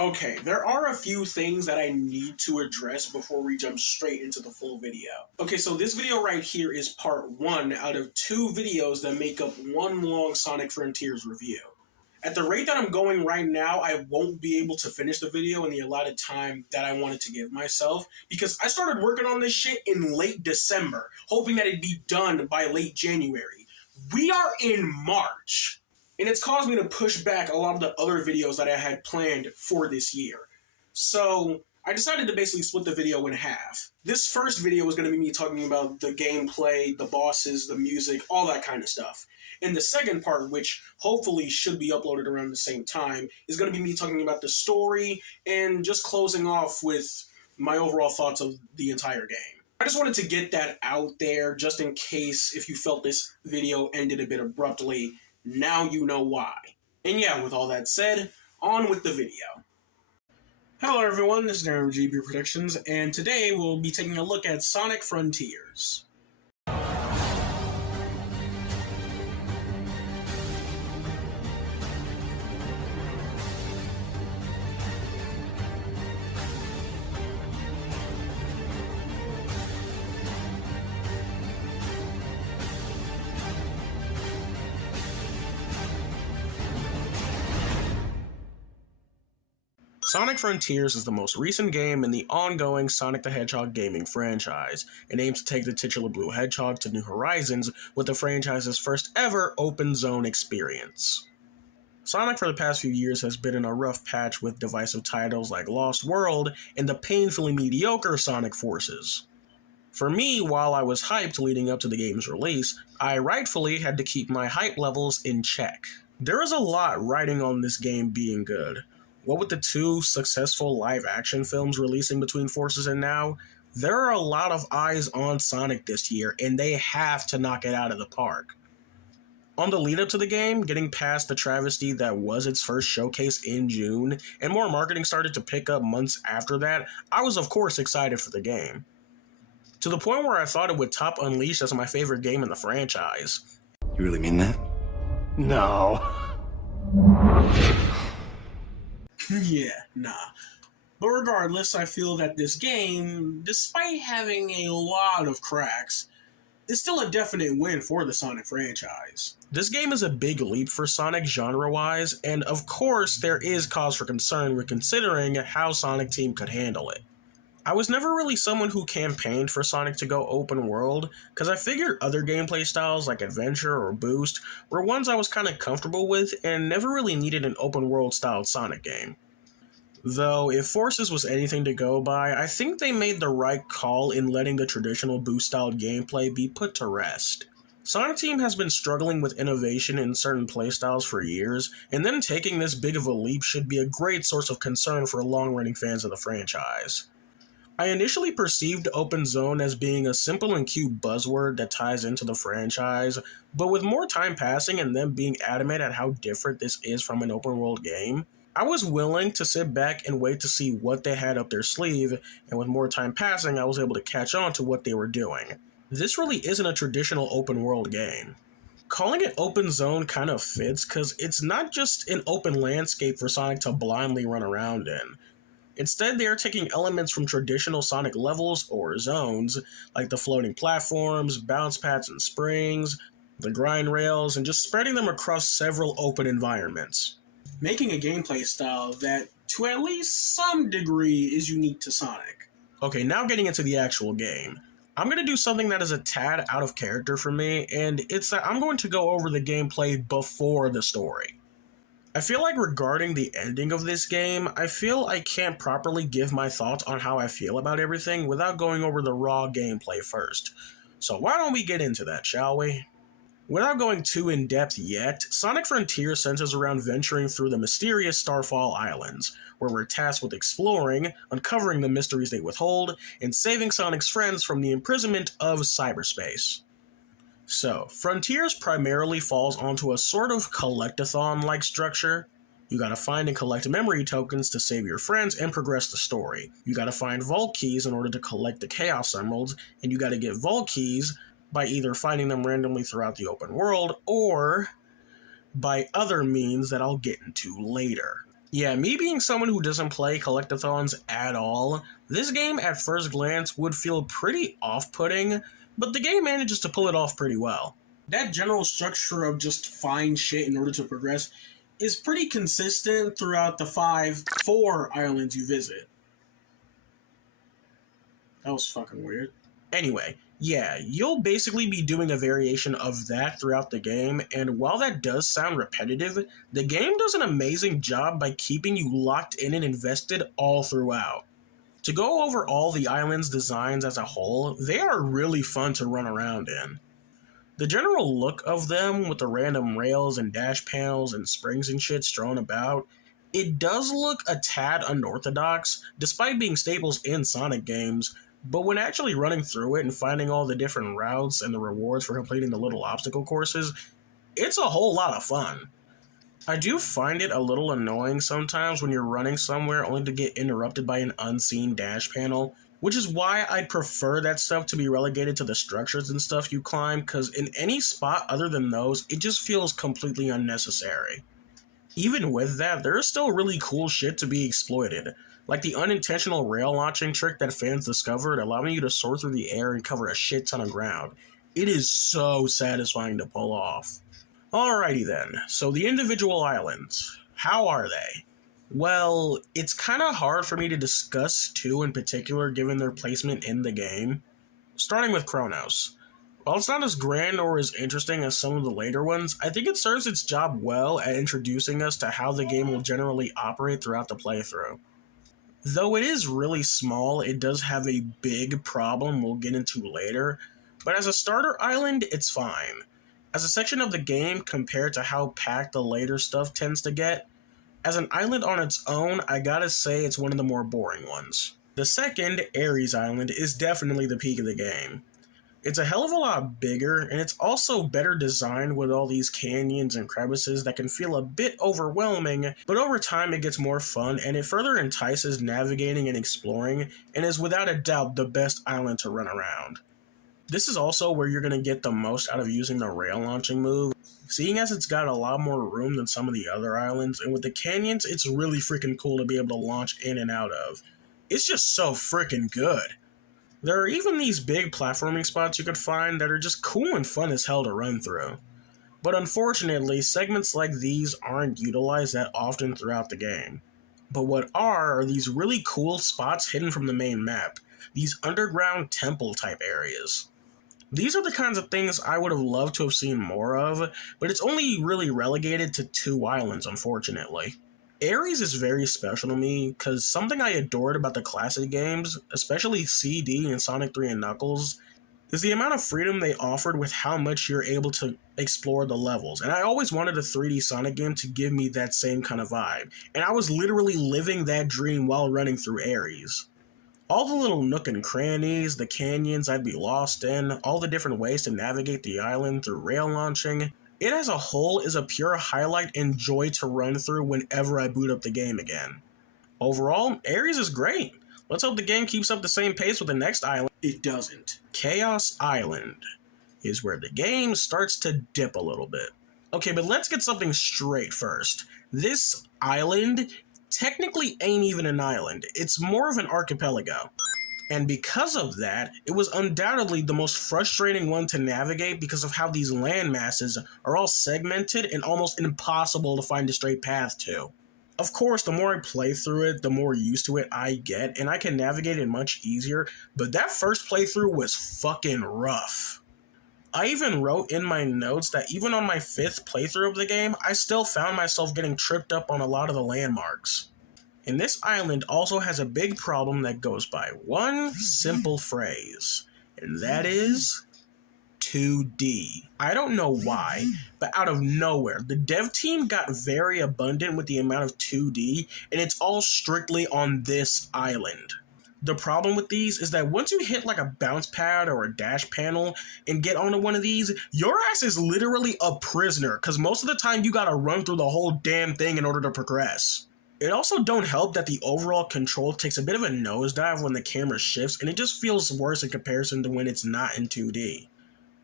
Okay, there are a few things that I need to address before we jump straight into the full video. Okay, so this video right here is part 1 out of 2 videos that make up one long Sonic Frontiers review. At the rate that I'm going right now, I won't be able to finish the video in the allotted time that I wanted to give myself, because I started working on this shit in late December, hoping that it'd be done by late January. We are in March. And it's caused me to push back a lot of the other videos that I had planned for this year. So I decided to basically split the video in half. This first video was going to be me talking about the gameplay, the bosses, the music, all that kind of stuff. And the second part, which hopefully should be uploaded around the same time, is going to be me talking about the story and just closing off with my overall thoughts of the entire game. I just wanted to get that out there just in case if you felt this video ended a bit abruptly. Now you know why. And yeah, with all that said, on with the video. Hello everyone, this is Darren with GB Predictions, and today we'll be taking a look at Sonic Frontiers. Sonic Frontiers is the most recent game in the ongoing Sonic the Hedgehog gaming franchise, and aims to take the titular Blue Hedgehog to new horizons with the franchise's first ever open zone experience. Sonic for the past few years has been in a rough patch with divisive titles like Lost World and the painfully mediocre Sonic Forces. For me, while I was hyped leading up to the game's release, I rightfully had to keep my hype levels in check. There is a lot riding on this game being good. What with the 2 successful live-action films releasing between Forces and Now, there are a lot of eyes on Sonic this year, and they have to knock it out of the park. On the lead-up to the game, getting past the travesty that was its first showcase in June, and more marketing started to pick up months after that, I was of course excited for the game. To the point where I thought it would top Unleashed as my favorite game in the franchise. You really mean that? No. Yeah, nah. But regardless, I feel that this game, despite having a lot of cracks, is still a definite win for the Sonic franchise. This game is a big leap for Sonic genre-wise, and of course there is cause for concern when considering how Sonic Team could handle it. I was never really someone who campaigned for Sonic to go open world, because I figured other gameplay styles like Adventure or Boost were ones I was kinda comfortable with and never really needed an open world styled Sonic game. Though, if Forces was anything to go by, I think they made the right call in letting the traditional Boost-styled gameplay be put to rest. Sonic Team has been struggling with innovation in certain playstyles for years, and them taking this big of a leap should be a great source of concern for long-running fans of the franchise. I initially perceived Open Zone as being a simple and cute buzzword that ties into the franchise, but with more time passing and them being adamant at how different this is from an open world game, I was willing to sit back and wait to see what they had up their sleeve, and with more time passing, I was able to catch on to what they were doing. This really isn't a traditional open world game. Calling it Open Zone kind of fits, because it's not just an open landscape for Sonic to blindly run around in. Instead, they are taking elements from traditional Sonic levels or zones, like the floating platforms, bounce pads and springs, the grind rails, and just spreading them across several open environments, making a gameplay style that, to at least some degree, is unique to Sonic. Okay, now getting into the actual game. I'm going to do something that is a tad out of character for me, and it's that I'm going to go over the gameplay before the story. I feel like regarding the ending of this game, I feel I can't properly give my thoughts on how I feel about everything without going over the raw gameplay first. So why don't we get into that, shall we? Without going too in-depth yet, Sonic Frontier centers around venturing through the mysterious Starfall Islands, where we're tasked with exploring, uncovering the mysteries they withhold, and saving Sonic's friends from the imprisonment of cyberspace. So, Frontiers primarily falls onto a sort of collect-a-thon-like structure. You gotta find and collect memory tokens to save your friends and progress the story. You gotta find vault keys in order to collect the Chaos Emeralds, and you gotta get vault keys by either finding them randomly throughout the open world, or by other means that I'll get into later. Yeah, me being someone who doesn't play collectathons at all, this game at first glance would feel pretty off-putting, but the game manages to pull it off pretty well. That general structure of just find shit in order to progress is pretty consistent throughout the four islands you visit. That was fucking weird. Anyway, yeah, you'll basically be doing a variation of that throughout the game, and while that does sound repetitive, the game does an amazing job by keeping you locked in and invested all throughout. To go over all the island's designs as a whole, they are really fun to run around in. The general look of them, with the random rails and dash panels and springs and shit strewn about, it does look a tad unorthodox, despite being staples in Sonic games, but when actually running through it and finding all the different routes and the rewards for completing the little obstacle courses, it's a whole lot of fun. I do find it a little annoying sometimes when you're running somewhere only to get interrupted by an unseen dash panel, which is why I'd prefer that stuff to be relegated to the structures and stuff you climb, because in any spot other than those, it just feels completely unnecessary. Even with that, there is still really cool shit to be exploited, like the unintentional rail launching trick that fans discovered, allowing you to soar through the air and cover a shit ton of ground. It is so satisfying to pull off. Alrighty then, so the individual islands, how are they? Well, it's kind of hard for me to discuss two in particular given their placement in the game. Starting with Kronos. While it's not as grand or as interesting as some of the later ones, I think it serves its job well at introducing us to how the game will generally operate throughout the playthrough. Though it is really small, it does have a big problem we'll get into later, but as a starter island, it's fine. As a section of the game compared to how packed the later stuff tends to get, as an island on its own, I gotta say it's one of the more boring ones. The second, Ares Island, is definitely the peak of the game. It's a hell of a lot bigger, and it's also better designed with all these canyons and crevices that can feel a bit overwhelming, but over time it gets more fun and it further entices navigating and exploring, and is without a doubt the best island to run around. This is also where you're going to get the most out of using the rail launching move, seeing as it's got a lot more room than some of the other islands, and with the canyons, it's really freaking cool to be able to launch in and out of. It's just so freaking good. There are even these big platforming spots you could find that are just cool and fun as hell to run through. But unfortunately, segments like these aren't utilized that often throughout the game. But what are these really cool spots hidden from the main map, these underground temple type areas. These are the kinds of things I would have loved to have seen more of, but it's only really relegated to 2 islands, unfortunately. Ares is very special to me because something I adored about the classic games, especially CD and Sonic 3 and Knuckles, is the amount of freedom they offered with how much you're able to explore the levels. And I always wanted a 3D Sonic game to give me that same kind of vibe, and I was literally living that dream while running through Ares. All the little nook and crannies, the canyons I'd be lost in, all the different ways to navigate the island through rail launching, it as a whole is a pure highlight and joy to run through whenever I boot up the game again. Overall, Ares is great. Let's hope the game keeps up the same pace with the next island. It doesn't. Chaos Island is where the game starts to dip a little bit. Okay, but let's get something straight first. This island technically ain't even an island. It's more of an archipelago. And because of that, it was undoubtedly the most frustrating one to navigate because of how these land masses are all segmented and almost impossible to find a straight path to. Of course, the more I play through it, the more used to it I get, and I can navigate it much easier, but that first playthrough was fucking rough. I even wrote in my notes that even on my 5th playthrough of the game, I still found myself getting tripped up on a lot of the landmarks. And this island also has a big problem that goes by one simple phrase, and that is 2D. I don't know why, but out of nowhere, the dev team got very abundant with the amount of 2D, and it's all strictly on this island. The problem with these is that once you hit like a bounce pad or a dash panel and get onto one of these, your ass is literally a prisoner, because most of the time you gotta run through the whole damn thing in order to progress. It also don't help that the overall control takes a bit of a nosedive when the camera shifts, and it just feels worse in comparison to when it's not in 2D.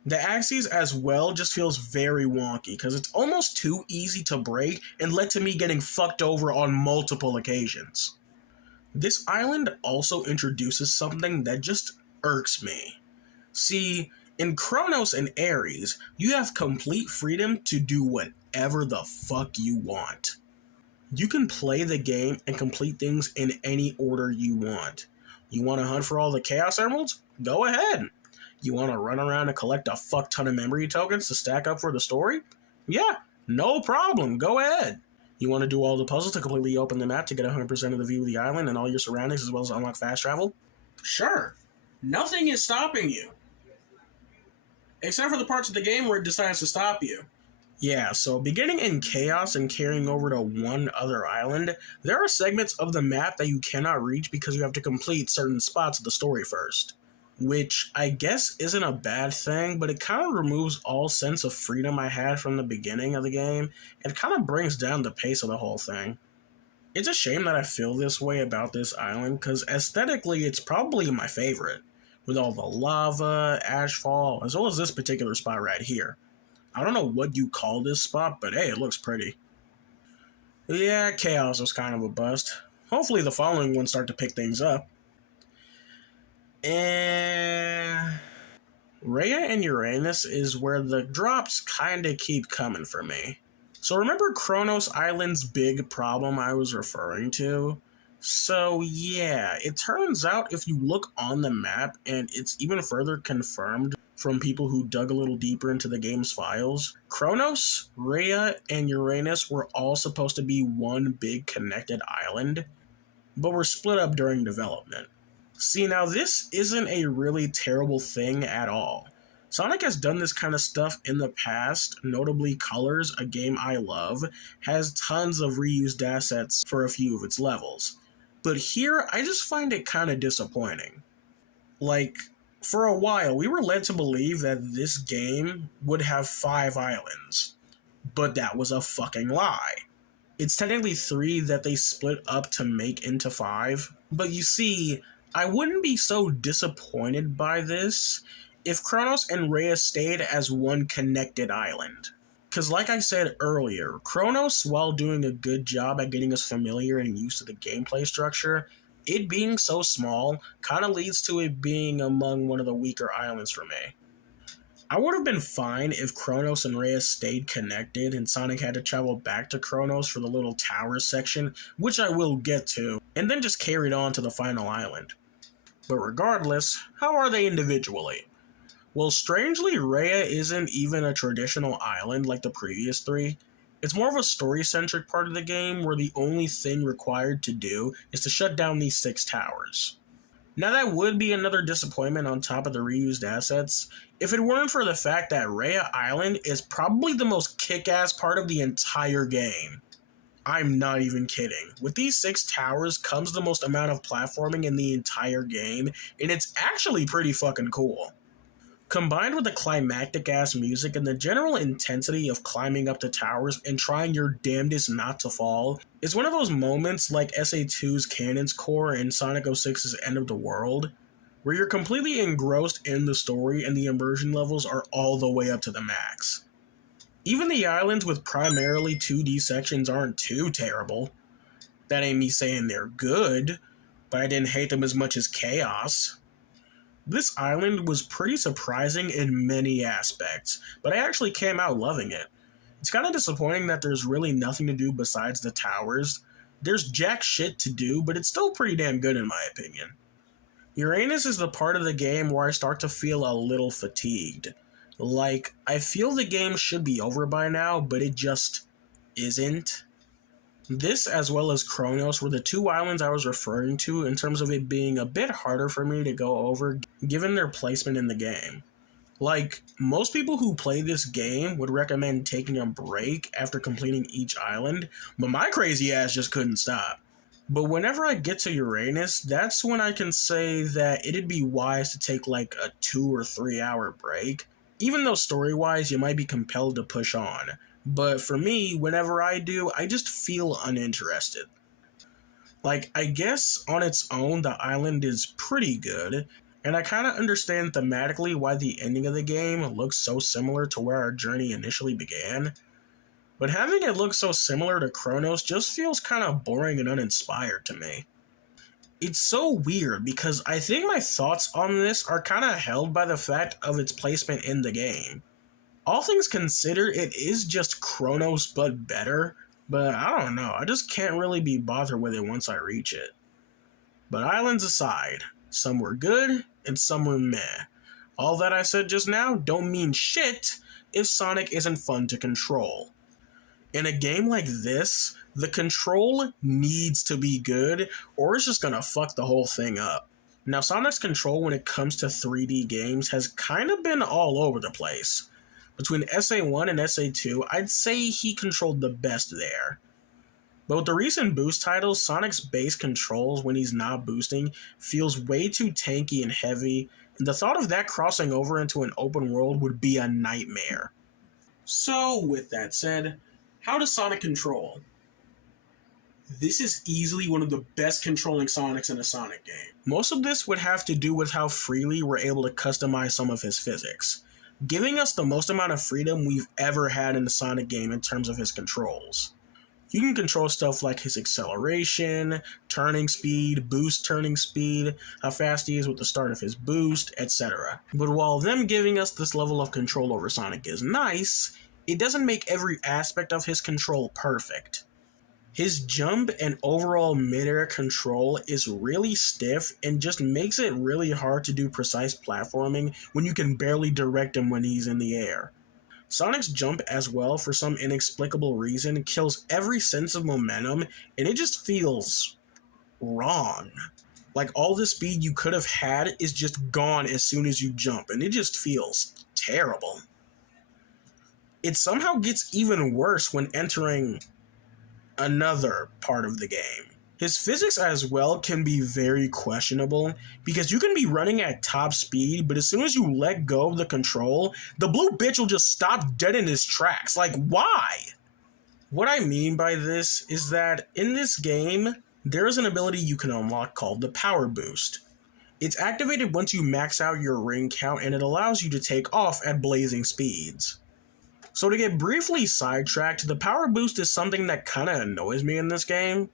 The axes as well just feels very wonky because it's almost too easy to break and led to me getting fucked over on multiple occasions. This island also introduces something that just irks me. See, in Kronos and Ares, you have complete freedom to do whatever the fuck you want. You can play the game and complete things in any order you want. You want to hunt for all the Chaos Emeralds? Go ahead. You want to run around and collect a fuck ton of memory tokens to stack up for the story? Yeah, no problem. Go ahead. You want to do all the puzzles to completely open the map to get 100% of the view of the island and all your surroundings as well as unlock fast travel? Sure. Nothing is stopping you. Except for the parts of the game where it decides to stop you. Yeah, so beginning in Chaos and carrying over to one other island, there are segments of the map that you cannot reach because you have to complete certain spots of the story first. Which I guess isn't a bad thing, but it kind of removes all sense of freedom I had from the beginning of the game, and kind of brings down the pace of the whole thing. It's a shame that I feel this way about this island, because aesthetically it's probably my favorite, with all the lava, ashfall, as well as this particular spot right here. I don't know what you call this spot, but hey, it looks pretty. Yeah, Chaos was kind of a bust. Hopefully the following ones start to pick things up. And Rhea and Uranus is where the drops kinda keep coming for me. So remember Kronos Island's big problem I was referring to? So yeah, it turns out if you look on the map, and it's even further confirmed from people who dug a little deeper into the game's files, Kronos, Rhea, and Uranus were all supposed to be one big connected island, but were split up during development. See, now this isn't a really terrible thing at all. Sonic has done this kind of stuff in the past, notably Colors, a game I love, has tons of reused assets for a few of its levels. But here, I just find it kind of disappointing. Like, for a while, we were led to believe that this game would have 5 islands. But that was a fucking lie. It's technically 3 that they split up to make into 5, but you see, I wouldn't be so disappointed by this if Kronos and Rhea stayed as one connected island. Because like I said earlier, Kronos, while doing a good job at getting us familiar and used to the gameplay structure, it being so small kind of leads to it being among one of the weaker islands for me. I would have been fine if Kronos and Rhea stayed connected and Sonic had to travel back to Kronos for the little tower section, which I will get to, and then just carried on to the final island. But regardless, how are they individually? Well, strangely, Rhea isn't even a traditional island like the previous 3. It's more of a story-centric part of the game where the only thing required to do is to shut down these 6 towers. Now that would be another disappointment on top of the reused assets, if it weren't for the fact that Rhea Island is probably the most kick-ass part of the entire game. I'm not even kidding. With these 6 towers comes the most amount of platforming in the entire game, and it's actually pretty fucking cool. Combined with the climactic-ass music and the general intensity of climbing up the towers and trying your damnedest not to fall, is one of those moments like SA2's Cannon's Core and Sonic 06's End of the World, where you're completely engrossed in the story and the immersion levels are all the way up to the max. Even the islands with primarily 2D sections aren't too terrible. That ain't me saying they're good, but I didn't hate them as much as Chaos. This island was pretty surprising in many aspects, but I actually came out loving it. It's kind of disappointing that there's really nothing to do besides the towers. There's jack shit to do, but it's still pretty damn good in my opinion. Uranus is the part of the game where I start to feel a little fatigued. Like, I feel the game should be over by now, but it just isn't. This, as well as Kronos, were the 2 islands I was referring to in terms of it being a bit harder for me to go over, given their placement in the game. Like, most people who play this game would recommend taking a break after completing each island, but my crazy ass just couldn't stop. But whenever I get to Uranus, that's when I can say that it'd be wise to take like a 2 or 3 hour break. Even though story-wise you might be compelled to push on. But for me, whenever I do, I just feel uninterested. Like, I guess on its own, the island is pretty good, And I kind of understand thematically why the ending of the game looks so similar to where our journey initially began. But having it look so similar to Chronos just feels kind of boring and uninspired to me. It's so weird because I think my thoughts on this are kind of held by the fact of its placement in the game. All things considered, it is just Chronos but better, but I don't know, I just can't really be bothered with it once I reach it. But islands aside, some were good and some were meh. All that I said just now don't mean shit if Sonic isn't fun to control. In a game like this, the control needs to be good or it's just gonna fuck the whole thing up. Now, Sonic's control when it comes to 3D games has kind of been all over the place. Between SA1 and SA2, I'd say he controlled the best there. But with the recent boost titles, Sonic's base controls when he's not boosting feels way too tanky and heavy, and the thought of that crossing over into an open world would be a nightmare. So, with that said, how does Sonic control? This is easily one of the best controlling Sonics in a Sonic game. Most of this would have to do with how freely we're able to customize some of his physics, giving us the most amount of freedom we've ever had in a Sonic game in terms of his controls. You can control stuff like his acceleration, turning speed, boost turning speed, how fast he is with the start of his boost, etc. But while them giving us this level of control over Sonic is nice, it doesn't make every aspect of his control perfect. His jump and overall mid-air control is really stiff and just makes it really hard to do precise platforming when you can barely direct him when he's in the air. Sonic's jump as well, for some inexplicable reason, kills every sense of momentum and it just feels wrong. Like all the speed you could have had is just gone as soon as you jump and it just feels terrible. It somehow gets even worse when entering another part of the game. His physics as well can be very questionable because you can be running at top speed, but as soon as you let go of the control, the blue bitch will just stop dead in his tracks. Like, why? What I mean by this is that in this game, there is an ability you can unlock called the Power Boost. It's activated once you max out your ring count and it allows you to take off at blazing speeds. So to get briefly sidetracked, the Power Boost is something that kinda annoys me in this game.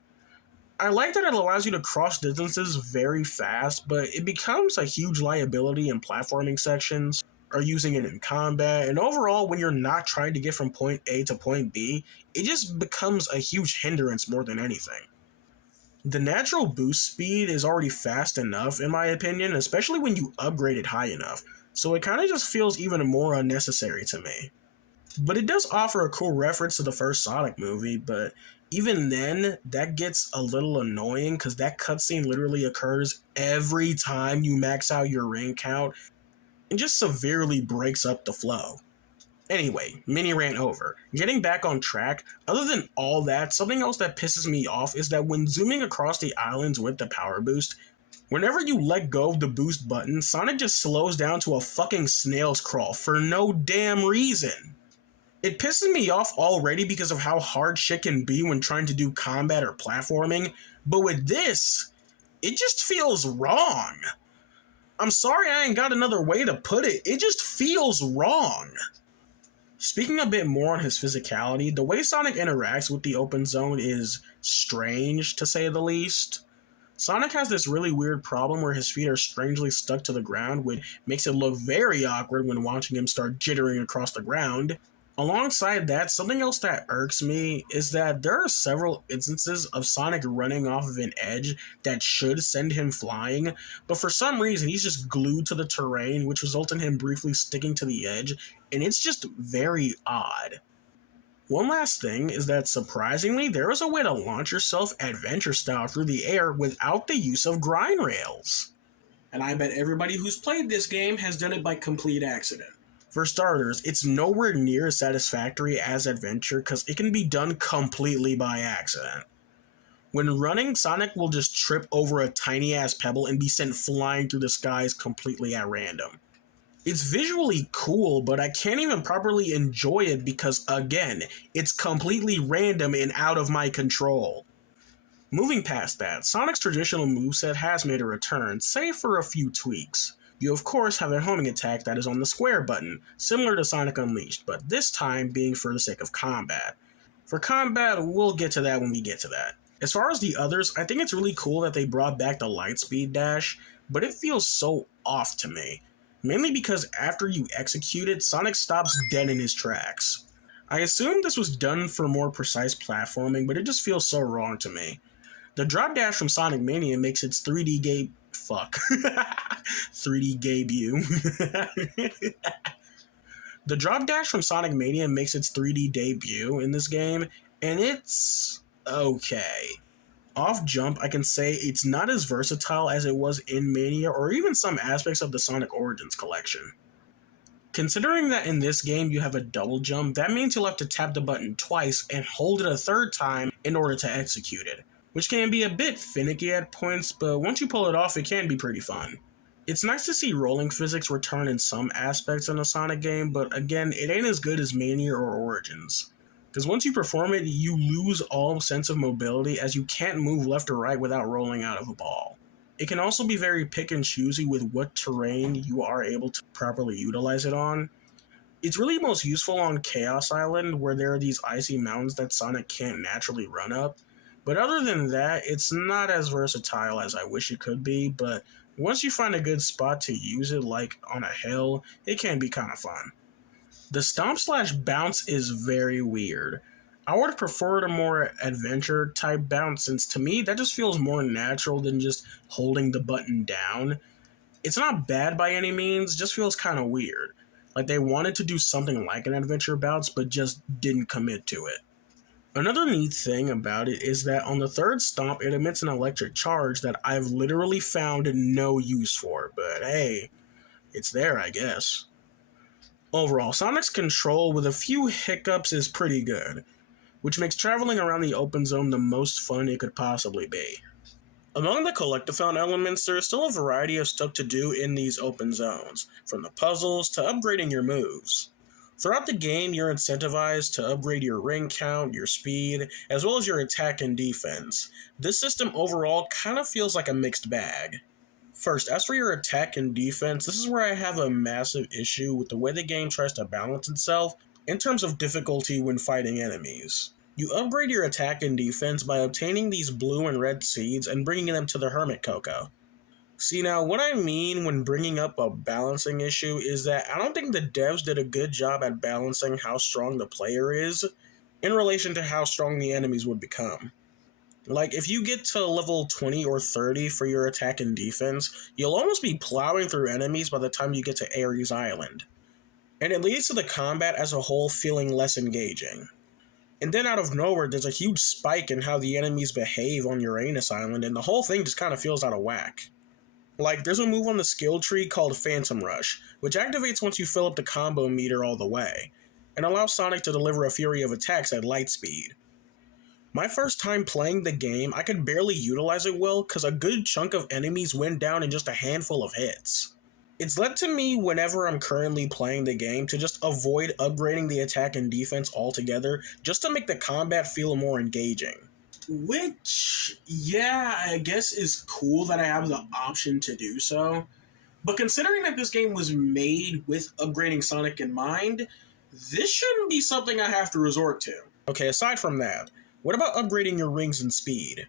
I like that it allows you to cross distances very fast, but it becomes a huge liability in platforming sections, or using it in combat, and overall when you're not trying to get from point A to point B, it just becomes a huge hindrance more than anything. The natural boost speed is already fast enough in my opinion, especially when you upgrade it high enough, so it kinda just feels even more unnecessary to me. But it does offer a cool reference to the first Sonic movie, but even then, that gets a little annoying because that cutscene literally occurs every time you max out your ring count and just severely breaks up the flow. Anyway, mini rant over. Getting back on track, other than all that, something else that pisses me off is that when zooming across the islands with the Power Boost, whenever you let go of the boost button, Sonic just slows down to a fucking snail's crawl for no damn reason. It pisses me off already because of how hard shit can be when trying to do combat or platforming, but with this, it just feels wrong. I'm sorry I ain't got another way to put it, it just feels wrong. Speaking a bit more on his physicality, the way Sonic interacts with the open zone is strange, to say the least. Sonic has this really weird problem where his feet are strangely stuck to the ground, which makes it look very awkward when watching him start jittering across the ground. Alongside that, something else that irks me is that there are several instances of Sonic running off of an edge that should send him flying, but for some reason he's just glued to the terrain, which results in him briefly sticking to the edge, and it's just very odd. One last thing is that surprisingly, there is a way to launch yourself adventure style through the air without the use of grind rails. And I bet everybody who's played this game has done it by complete accident. For starters, it's nowhere near as satisfactory as Adventure because it can be done completely by accident. When running, Sonic will just trip over a tiny ass pebble and be sent flying through the skies completely at random. It's visually cool, but I can't even properly enjoy it because, again, it's completely random and out of my control. Moving past that, Sonic's traditional moveset has made a return, save for a few tweaks. You of course have a homing attack that is on the square button, similar to Sonic Unleashed, but this time being for the sake of combat. For combat, we'll get to that when we get to that. As far as the others, I think it's really cool that they brought back the Lightspeed dash, but it feels so off to me. Mainly because after you execute it, Sonic stops dead in his tracks. I assume this was done for more precise platforming, but it just feels so wrong to me. The drop dash from Sonic Mania makes its 3D 3D debut. The drop dash from Sonic Mania makes its 3D debut in this game, and it's okay. Off jump, I can say it's not as versatile as it was in Mania or even some aspects of the Sonic Origins collection. Considering that in this game you have a double jump, that means you'll have to tap the button twice and hold it a third time in order to execute it, which can be a bit finicky at points, but once you pull it off, it can be pretty fun. It's nice to see rolling physics return in some aspects in a Sonic game, but again, it ain't as good as Mania or Origins. Because once you perform it, you lose all sense of mobility as you can't move left or right without rolling out of a ball. It can also be very pick and choosy with what terrain you are able to properly utilize it on. It's really most useful on Chaos Island, where there are these icy mountains that Sonic can't naturally run up. But other than that, it's not as versatile as I wish it could be, but once you find a good spot to use it, like on a hill, it can be kind of fun. The stomp/bounce is very weird. I would have preferred a more adventure type bounce, since to me that just feels more natural than just holding the button down. It's not bad by any means, just feels kind of weird. Like they wanted to do something like an adventure bounce, but just didn't commit to it. Another neat thing about it is that on the third stomp, it emits an electric charge that I've literally found no use for, but hey, it's there, I guess. Overall, Sonic's control with a few hiccups is pretty good, which makes traveling around the open zone the most fun it could possibly be. Among the collectathon elements, there is still a variety of stuff to do in these open zones, from the puzzles to upgrading your moves. Throughout the game, you're incentivized to upgrade your ring count, your speed, as well as your attack and defense. This system overall kind of feels like a mixed bag. First, as for your attack and defense, this is where I have a massive issue with the way the game tries to balance itself in terms of difficulty when fighting enemies. You upgrade your attack and defense by obtaining these blue and red seeds and bringing them to the Hermit Cocoa. See, now, what I mean when bringing up a balancing issue is that I don't think the devs did a good job at balancing how strong the player is in relation to how strong the enemies would become. Like, if you get to level 20 or 30 for your attack and defense, you'll almost be plowing through enemies by the time you get to Ares Island. And it leads to the combat as a whole feeling less engaging. And then out of nowhere, there's a huge spike in how the enemies behave on Uranus Island, and the whole thing just kind of feels out of whack. Like, there's a move on the skill tree called Phantom Rush, which activates once you fill up the combo meter all the way, and allows Sonic to deliver a fury of attacks at light speed. My first time playing the game, I could barely utilize it well because a good chunk of enemies went down in just a handful of hits. It's led to me, whenever I'm currently playing the game, to just avoid upgrading the attack and defense altogether, just to make the combat feel more engaging. Which, yeah, I guess is cool that I have the option to do so. But considering that this game was made with upgrading Sonic in mind, this shouldn't be something I have to resort to. Okay, aside from that, what about upgrading your rings and speed?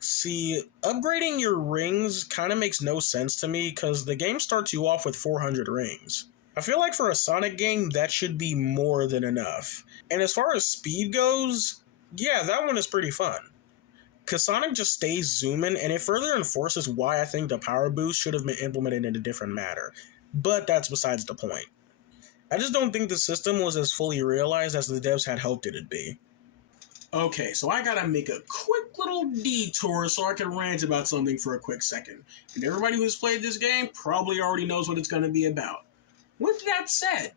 See, upgrading your rings kind of makes no sense to me because the game starts you off with 400 rings. I feel like for a Sonic game, that should be more than enough. And as far as speed goes, yeah, that one is pretty fun. Because Sonic just stays zooming, and it further enforces why I think the power boost should have been implemented in a different manner. But that's besides the point. I just don't think the system was as fully realized as the devs had hoped it'd be. Okay, so I gotta make a quick little detour so I can rant about something for a quick second. And everybody who's played this game probably already knows what it's gonna be about. With that said,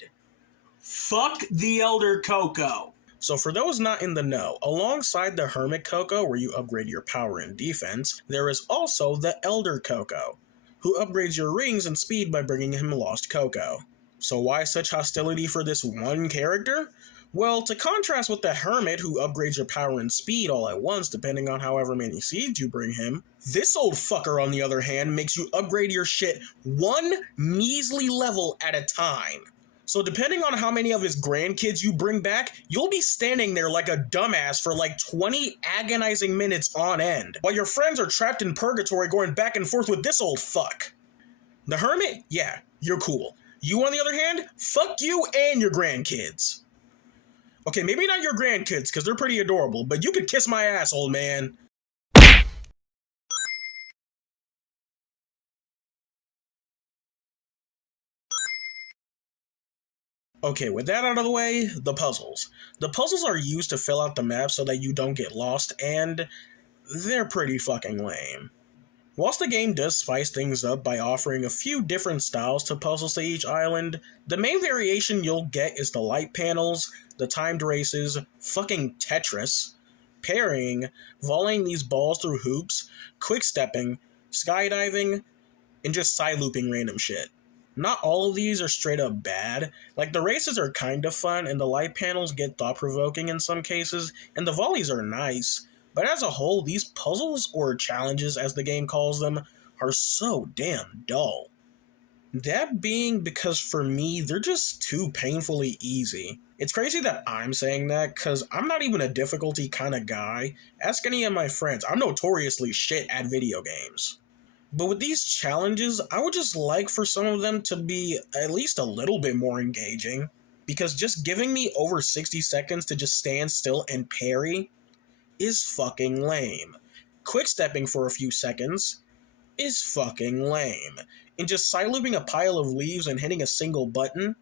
fuck the Elder Cocoa. So for those not in the know, alongside the Hermit Cocoa, where you upgrade your power and defense, there is also the Elder Cocoa, who upgrades your rings and speed by bringing him Lost Cocoa. So why such hostility for this one character? Well, to contrast with the Hermit, who upgrades your power and speed all at once depending on however many seeds you bring him, this old fucker, on the other hand, makes you upgrade your shit one measly level at a time. So depending on how many of his grandkids you bring back, you'll be standing there like a dumbass for like 20 agonizing minutes on end, while your friends are trapped in purgatory going back and forth with this old fuck. The Hermit? Yeah, you're cool. You, on the other hand, fuck you and your grandkids. Okay, maybe not your grandkids, because they're pretty adorable, but you could kiss my ass, old man. Okay, with that out of the way, the puzzles. The puzzles are used to fill out the map so that you don't get lost, and they're pretty fucking lame. Whilst the game does spice things up by offering a few different styles to puzzles to each island, the main variation you'll get is the light panels, the timed races, fucking Tetris, parrying, volleying these balls through hoops, quick-stepping, skydiving, and just side-looping random shit. Not all of these are straight up bad. Like, the races are kind of fun, and the light panels get thought-provoking in some cases, and the volleys are nice. But as a whole, these puzzles, or challenges as the game calls them, are so damn dull. That being because for me, they're just too painfully easy. It's crazy that I'm saying that, because I'm not even a difficulty kind of guy. Ask any of my friends, I'm notoriously shit at video games. But with these challenges, I would just like for some of them to be at least a little bit more engaging, because just giving me over 60 seconds to just stand still and parry is fucking lame. Quick-stepping for a few seconds is fucking lame. And just side-looping a pile of leaves and hitting a single button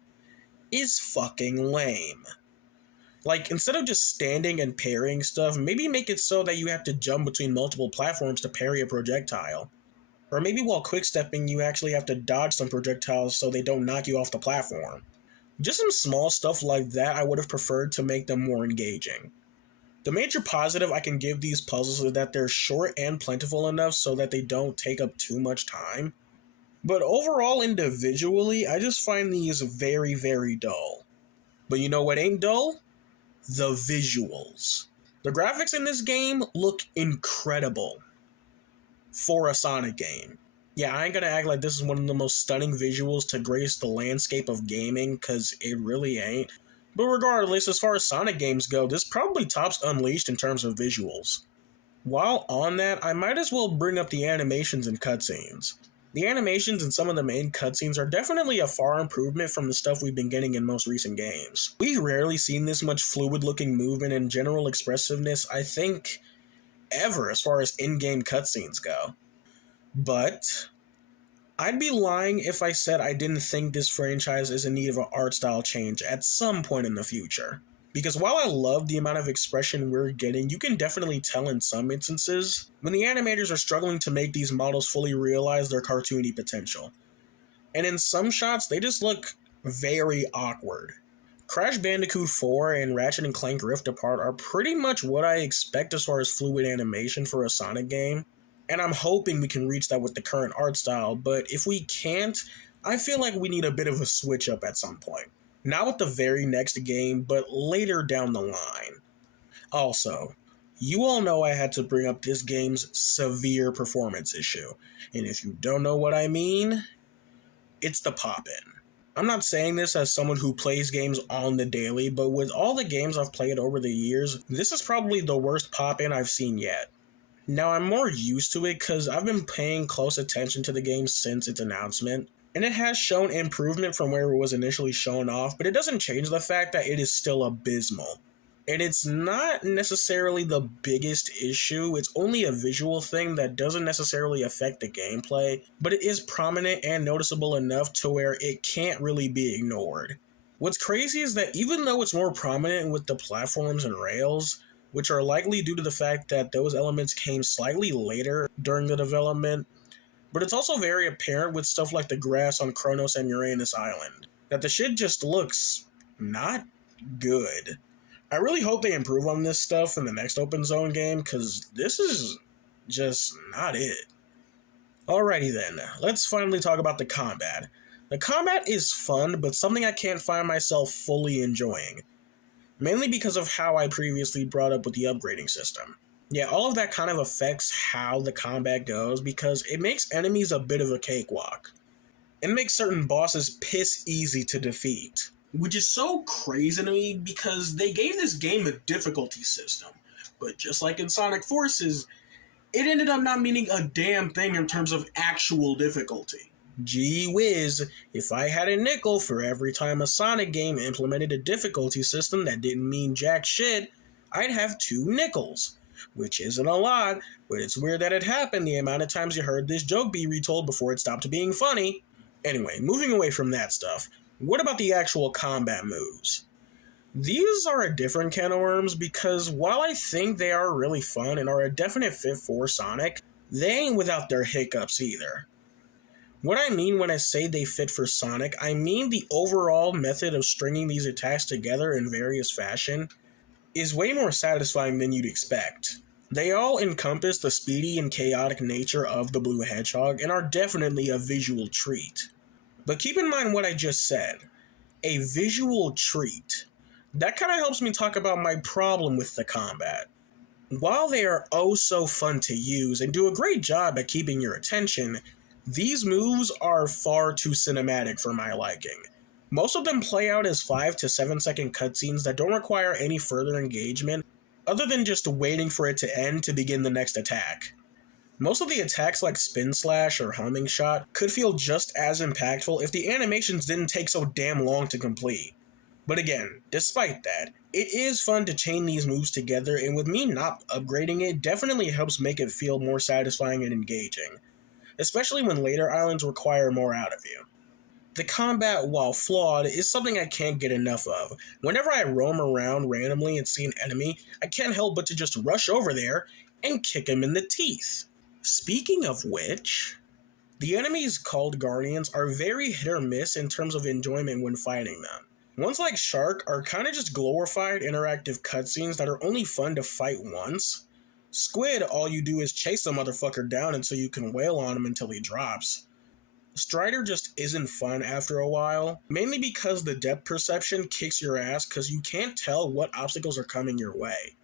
is fucking lame. Like, instead of just standing and parrying stuff, maybe make it so that you have to jump between multiple platforms to parry a projectile. Or maybe while quick-stepping, you actually have to dodge some projectiles so they don't knock you off the platform. Just some small stuff like that I would have preferred to make them more engaging. The major positive I can give these puzzles is that they're short and plentiful enough so that they don't take up too much time. But overall, individually, I just find these very, very dull. But you know what ain't dull? The visuals. The graphics in this game look incredible for a Sonic game. Yeah, I ain't gonna act like this is one of the most stunning visuals to grace the landscape of gaming, cause it really ain't. But regardless, as far as Sonic games go, this probably tops Unleashed in terms of visuals. While on that, I might as well bring up the animations and cutscenes. The animations in some of the main cutscenes are definitely a far improvement from the stuff we've been getting in most recent games. We've rarely seen this much fluid-looking movement and general expressiveness, I think, ever as far as in-game cutscenes go. But I'd be lying if I said I didn't think this franchise is in need of an art style change at some point in the future. Because while I love the amount of expression we're getting, you can definitely tell in some instances when the animators are struggling to make these models fully realize their cartoony potential. And in some shots, they just look very awkward. Crash Bandicoot 4 and Ratchet & Clank Rift Apart are pretty much what I expect as far as fluid animation for a Sonic game. And I'm hoping we can reach that with the current art style, but if we can't, I feel like we need a bit of a switch up at some point. Not with the very next game, but later down the line. Also, you all know I had to bring up this game's severe performance issue, and if you don't know what I mean, it's the pop-in. I'm not saying this as someone who plays games on the daily, but with all the games I've played over the years, this is probably the worst pop-in I've seen yet. Now, I'm more used to it because I've been paying close attention to the game since its announcement, and it has shown improvement from where it was initially shown off, but it doesn't change the fact that it is still abysmal. And it's not necessarily the biggest issue, it's only a visual thing that doesn't necessarily affect the gameplay, but it is prominent and noticeable enough to where it can't really be ignored. What's crazy is that even though it's more prominent with the platforms and rails, which are likely due to the fact that those elements came slightly later during the development, but it's also very apparent with stuff like the grass on Kronos and Uranus Island, that the shit just looks not good. I really hope they improve on this stuff in the next Open Zone game, because this is just not it. Alrighty then, let's finally talk about the combat. The combat is fun, but something I can't find myself fully enjoying. mainly because of how I previously brought up with the upgrading system. Yeah, all of that kind of affects how the combat goes because it makes enemies a bit of a cakewalk. It makes certain bosses piss easy to defeat. Which is so crazy to me because they gave this game a difficulty system. But just like in Sonic Forces, it ended up not meaning a damn thing in terms of actual difficulty. Gee whiz, if I had a nickel for every time a Sonic game implemented a difficulty system that didn't mean jack shit, I'd have 2 nickels. Which isn't a lot, but it's weird that it happened the amount of times you heard this joke be retold before it stopped being funny. Anyway, moving away from that stuff, what about the actual combat moves? These are a different can of worms because while I think they are really fun and are a definite fit for Sonic, they ain't without their hiccups either. What I mean when I say they fit for Sonic, I mean the overall method of stringing these attacks together in various fashion is way more satisfying than you'd expect. They all encompass the speedy and chaotic nature of the Blue Hedgehog and are definitely a visual treat. But keep in mind what I just said. A visual treat. That kind of helps me talk about my problem with the combat. While they are oh so fun to use and do a great job at keeping your attention, these moves are far too cinematic for my liking. Most of them play out as 5 to 7 second cutscenes that don't require any further engagement other than just waiting for it to end to begin the next attack. Most of the attacks like Spin Slash or Homing Shot could feel just as impactful if the animations didn't take so damn long to complete. But again, despite that, it is fun to chain these moves together, and with me not upgrading it definitely helps make it feel more satisfying and engaging, especially when later islands require more out of you. The combat, while flawed, is something I can't get enough of. Whenever I roam around randomly and see an enemy, I can't help but to just rush over there and kick him in the teeth. Speaking of which, the enemies called Guardians are very hit or miss in terms of enjoyment when fighting them. Ones like Shark are kind of just glorified interactive cutscenes that are only fun to fight once. Squid, all you do is chase the motherfucker down until you can wail on him until he drops. Strider just isn't fun after a while, mainly because the depth perception kicks your ass because you can't tell what obstacles are coming your way.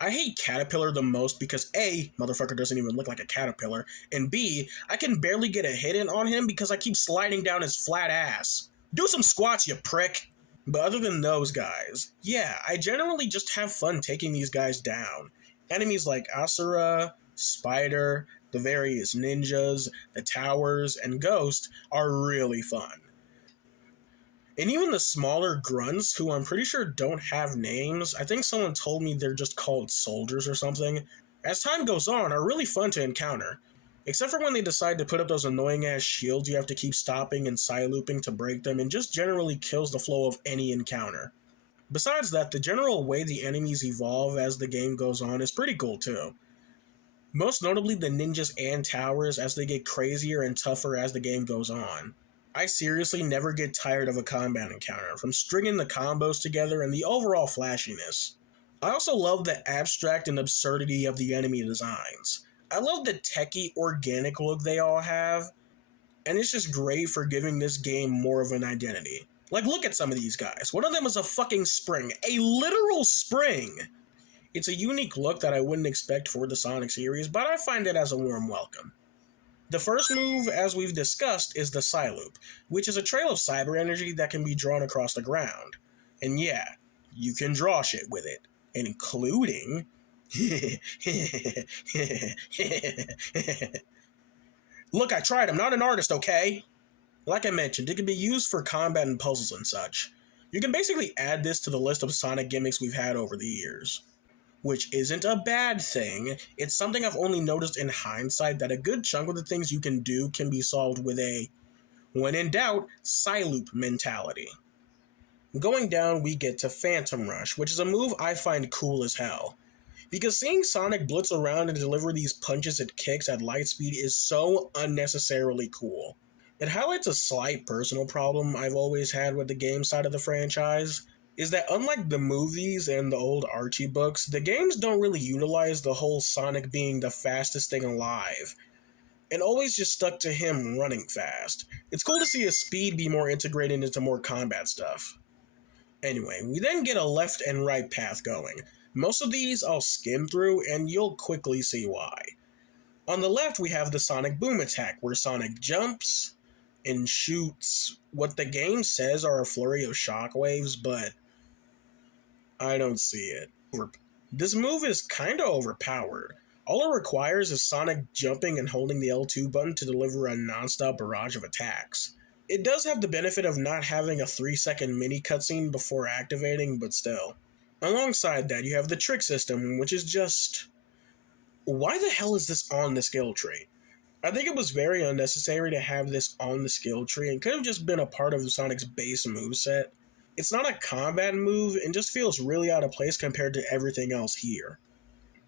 I hate Caterpillar the most because A, motherfucker doesn't even look like a caterpillar, and B, I can barely get a hit in on him because I keep sliding down his flat ass. Do some squats, you prick! But other than those guys, yeah, I generally just have fun taking these guys down. Enemies like Asura, Spider, the various ninjas, the towers, and Ghost are really fun. And even the smaller grunts, who I'm pretty sure don't have names, I think someone told me they're just called soldiers or something, as time goes on are really fun to encounter. Except for when they decide to put up those annoying ass shields you have to keep stopping and side-looping to break them, and just generally kills the flow of any encounter. Besides that, the general way the enemies evolve as the game goes on is pretty cool too. Most notably the ninjas and towers as they get crazier and tougher as the game goes on. I seriously never get tired of a combat encounter, from stringing the combos together and the overall flashiness. I also love the abstract and absurdity of the enemy designs. I love the techie, organic look they all have, and it's just great for giving this game more of an identity. Like, look at some of these guys. One of them is a fucking spring. A literal spring! It's a unique look that I wouldn't expect for the Sonic series, but I find it as a warm welcome. The first move, as we've discussed, is the Psyloop, which is a trail of cyber energy that can be drawn across the ground. And yeah, you can draw shit with it, including... Look, I tried, I'm not an artist, okay? Like I mentioned, it can be used for combat and puzzles and such. You can basically add this to the list of Sonic gimmicks we've had over the years. Which isn't a bad thing, it's something I've only noticed in hindsight that a good chunk of the things you can do can be solved with a, when in doubt, Psyloop mentality. Going down, we get to Phantom Rush, which is a move I find cool as hell. Because seeing Sonic blitz around and deliver these punches and kicks at light speed is so unnecessarily cool. It highlights a slight personal problem I've always had with the game side of the franchise, is that unlike the movies and the old Archie books, the games don't really utilize the whole Sonic being the fastest thing alive, and always just stuck to him running fast. It's cool to see his speed be more integrated into more combat stuff. Anyway, we then get a left and right path going. Most of these I'll skim through, and you'll quickly see why. On the left, we have the Sonic Boom attack, where Sonic jumps and shoots what the game says are a flurry of shockwaves, but I don't see it. This move is kinda overpowered. All it requires is Sonic jumping and holding the L2 button to deliver a non-stop barrage of attacks. It does have the benefit of not having a 3-second mini cutscene before activating, but still. Alongside that, you have the trick system, which is just... why the hell is this on the skill tree? I think it was very unnecessary to have this on the skill tree and could have just been a part of Sonic's base moveset. It's not a combat move and just feels really out of place compared to everything else here.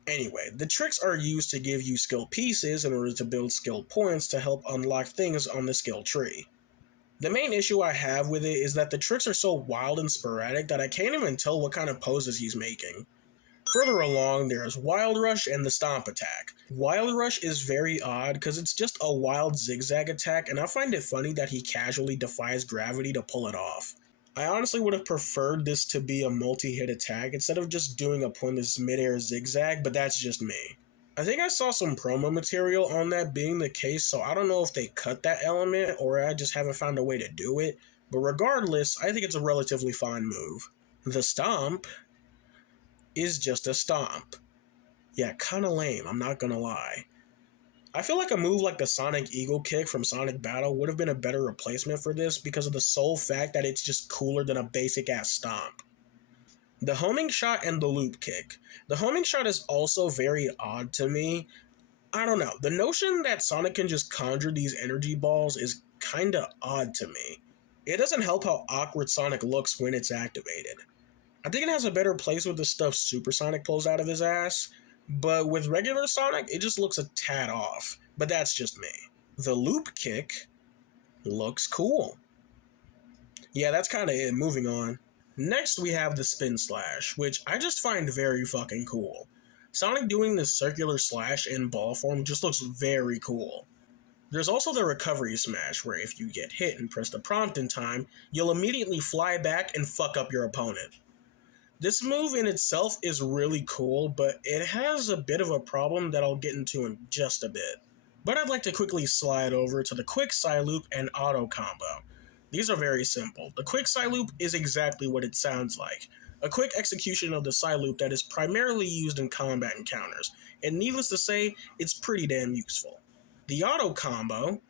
Anyway, the tricks are used to give you skill pieces in order to build skill points to help unlock things on the skill tree. The main issue I have with it is that the tricks are so wild and sporadic that I can't even tell what kind of poses he's making. Further along, there's Wild Rush and the Stomp attack. Wild Rush is very odd because it's just a wild zigzag attack, and I find it funny that he casually defies gravity to pull it off. I honestly would have preferred this to be a multi-hit attack instead of just doing a pointless mid-air zigzag, but that's just me. I think I saw some promo material on that being the case, so I don't know if they cut that element or I just haven't found a way to do it, but regardless, I think it's a relatively fine move. The Stomp is just a stomp. Yeah, kinda lame, I'm not gonna lie. I feel like a move like the Sonic Eagle Kick from Sonic Battle would have been a better replacement for this because of the sole fact that it's just cooler than a basic ass stomp. The homing shot and the loop kick. The homing shot is also very odd to me. I don't know, the notion that Sonic can just conjure these energy balls is kinda odd to me. It doesn't help how awkward Sonic looks when it's activated. I think it has a better place with the stuff Super Sonic pulls out of his ass, but with regular Sonic, it just looks a tad off, but that's just me. The loop kick looks cool. Yeah, that's kinda it, moving on. Next we have the spin slash, which I just find very fucking cool. Sonic doing this circular slash in ball form just looks very cool. There's also the recovery smash, where if you get hit and press the prompt in time, you'll immediately fly back and fuck up your opponent. This move in itself is really cool, but it has a bit of a problem that I'll get into in just a bit. But I'd like to quickly slide over to the quick side loop and auto combo. These are very simple. The quick side loop is exactly what it sounds like. A quick execution of the side loop that is primarily used in combat encounters, and needless to say, it's pretty damn useful. The auto combo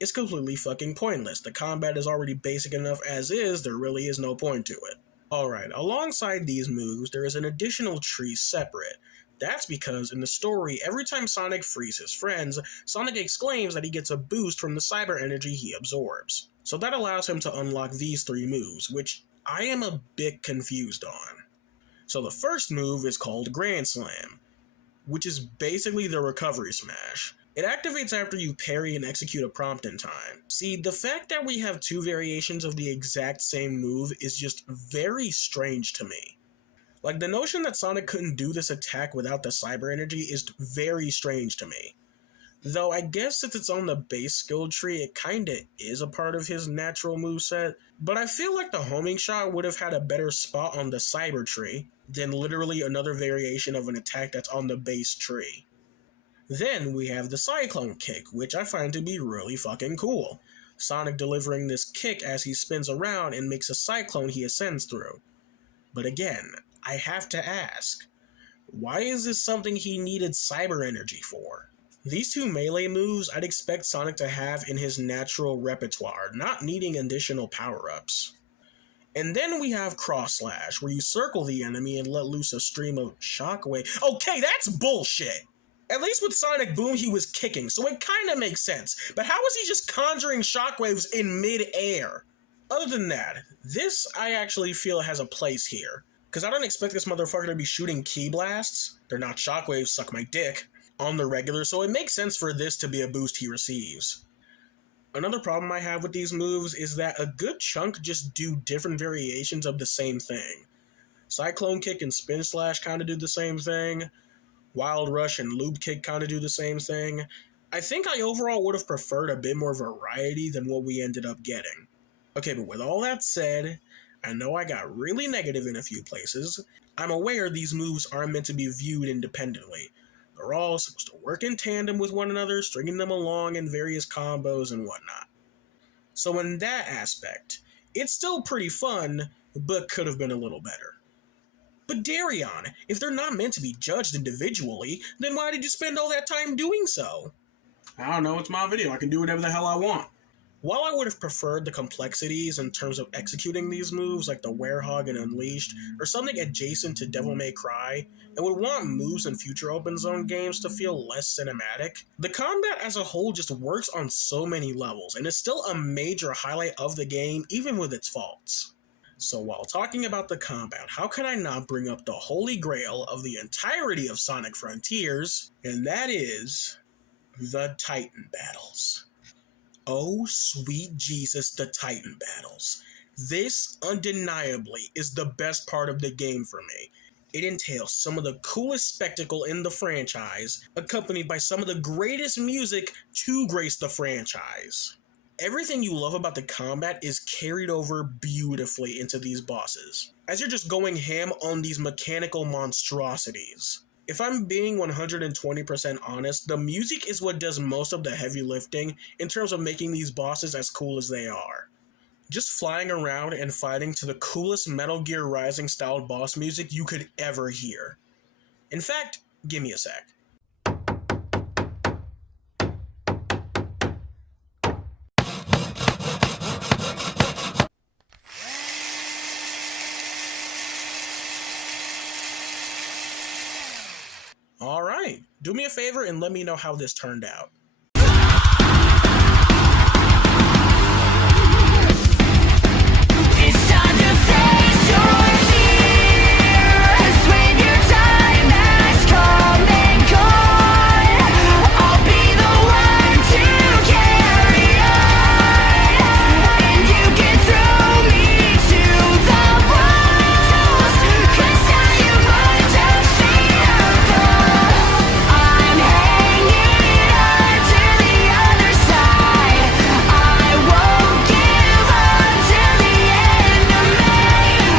is completely fucking pointless. The combat is already basic enough as is, there really is no point to it. Alright, alongside these moves, there is an additional tree separate. That's because in the story, every time Sonic frees his friends, Sonic exclaims that he gets a boost from the cyber energy he absorbs. So that allows him to unlock these 3 moves, which I am a bit confused on. So the first move is called Grand Slam, which is basically the recovery smash. It activates after you parry and execute a prompt in time. See, the fact that we have 2 variations of the exact same move is just very strange to me. Like, the notion that Sonic couldn't do this attack without the cyber energy is very strange to me. Though I guess since it's on the base skill tree, it kinda is a part of his natural moveset, but I feel like the homing shot would have had a better spot on the cyber tree than literally another variation of an attack that's on the base tree. Then we have the Cyclone Kick, which I find to be really fucking cool. Sonic delivering this kick as he spins around and makes a cyclone he ascends through. But again, I have to ask, why is this something he needed cyber energy for? These 2 melee moves I'd expect Sonic to have in his natural repertoire, not needing additional power-ups. And then we have Cross Slash, where you circle the enemy and let loose a stream of shockwave. Okay, that's bullshit! At least with Sonic Boom, he was kicking, so it kinda makes sense. But how is he just conjuring shockwaves in mid-air? Other than that, this I actually feel has a place here. Because I don't expect this motherfucker to be shooting ki blasts, they're not shockwaves, suck my dick, on the regular, so it makes sense for this to be a boost he receives. Another problem I have with these moves is that a good chunk just do different variations of the same thing. Cyclone Kick and Spin Slash kinda do the same thing. Wild Rush and Loop Kick kind of do the same thing. I think I overall would have preferred a bit more variety than what we ended up getting. Okay, but with all that said, I know I got really negative in a few places. I'm aware these moves aren't meant to be viewed independently. They're all supposed to work in tandem with one another, stringing them along in various combos and whatnot. So in that aspect, it's still pretty fun, but could have been a little better. But Darion, if they're not meant to be judged individually, then why did you spend all that time doing so? I don't know, it's my video. I can do whatever the hell I want. While I would have preferred the complexities in terms of executing these moves like the Werehog and Unleashed, or something adjacent to Devil May Cry, and would want moves in future open zone games to feel less cinematic, the combat as a whole just works on so many levels, and is still a major highlight of the game even with its faults. So while talking about the combat, how can I not bring up the holy grail of the entirety of Sonic Frontiers, and that is the Titan battles. Oh, sweet Jesus, the Titan battles. This, undeniably, is the best part of the game for me. It entails some of the coolest spectacle in the franchise, accompanied by some of the greatest music to grace the franchise. Everything you love about the combat is carried over beautifully into these bosses, as you're just going ham on these mechanical monstrosities. If I'm being 120% honest, the music is what does most of the heavy lifting in terms of making these bosses as cool as they are. Just flying around and fighting to the coolest Metal Gear Rising styled boss music you could ever hear. In fact, give me a sec. Alright, do me a favor and let me know how this turned out. It's time to face your fears when your time has come and gone. I'll be the one to carry on, and you can throw me to the wolves, 'cause now you're undefeatable. I'm hanging on to the other side. I won't give up till the end of me.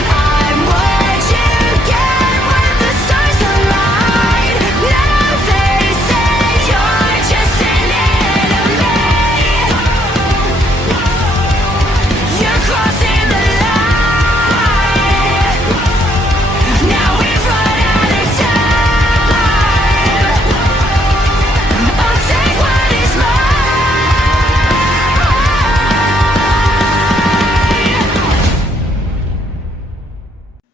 I'm what you get when the stars align. Now they say you're just an enemy. You're crossing the line. Now we've run out of time. I'll take what is mine.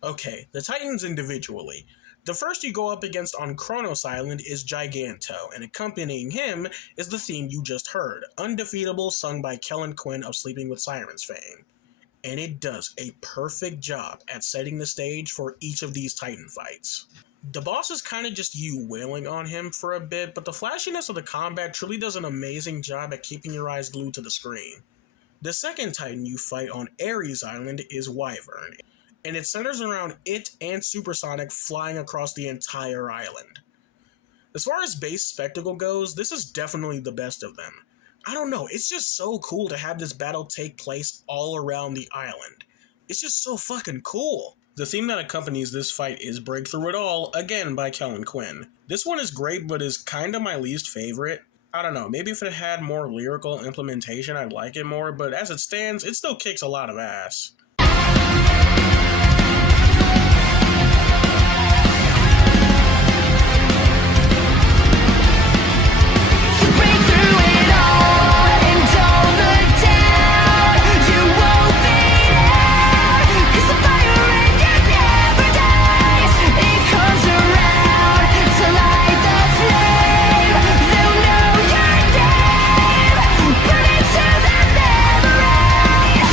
Okay, the Titans individually. The first you go up against on Kronos Island is Giganto, and accompanying him is the theme you just heard, Undefeatable, sung by Kellen Quinn of Sleeping with Sirens fame. And it does a perfect job at setting the stage for each of these Titan fights. The boss is kind of just you wailing on him for a bit, but the flashiness of the combat truly does an amazing job at keeping your eyes glued to the screen. The second Titan you fight on Ares Island is Wyvern, and it centers around it and Supersonic flying across the entire island. As far as base spectacle goes, this is definitely the best of them. I don't know, it's just so cool to have this battle take place all around the island. It's just so fucking cool. The theme that accompanies this fight is Break Through It All, again by Kellen Quinn. This one is great, but is kinda my least favorite. I don't know, maybe if it had more lyrical implementation I'd like it more, but as it stands, it still kicks a lot of ass. Break through it all and don't look down. You won't fade out, 'cause the fire in you never dies. It comes around to light the flame. They'll know your name. Burn it till they're never right.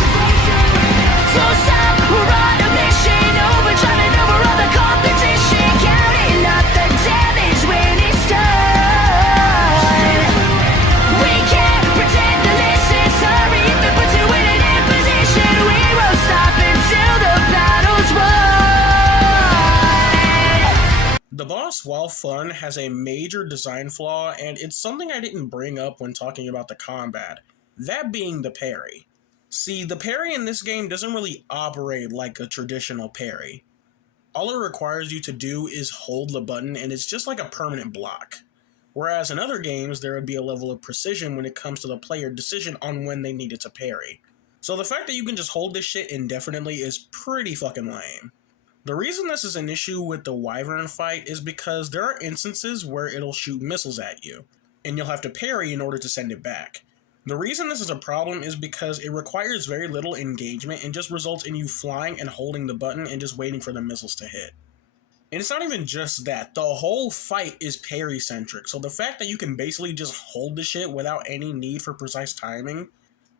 Don't stop, we're on a mission. Overtime over all the competition. Counting up the damage when it's done. We can't pretend to listen. Sorry if it puts you in an imposition. We won't stop until the battle's won. The boss, while fun, has a major design flaw, and it's something I didn't bring up when talking about the combat, that being the parry. See, the parry in this game doesn't really operate like a traditional parry. All it requires you to do is hold the button and it's just like a permanent block. Whereas in other games, there would be a level of precision when it comes to the player decision on when they needed to parry. So the fact that you can just hold this shit indefinitely is pretty fucking lame. The reason this is an issue with the Wyvern fight is because there are instances where it'll shoot missiles at you, and you'll have to parry in order to send it back. The reason this is a problem is because it requires very little engagement and just results in you flying and holding the button and just waiting for the missiles to hit. And it's not even just that, the whole fight is parry-centric, so the fact that you can basically just hold the shit without any need for precise timing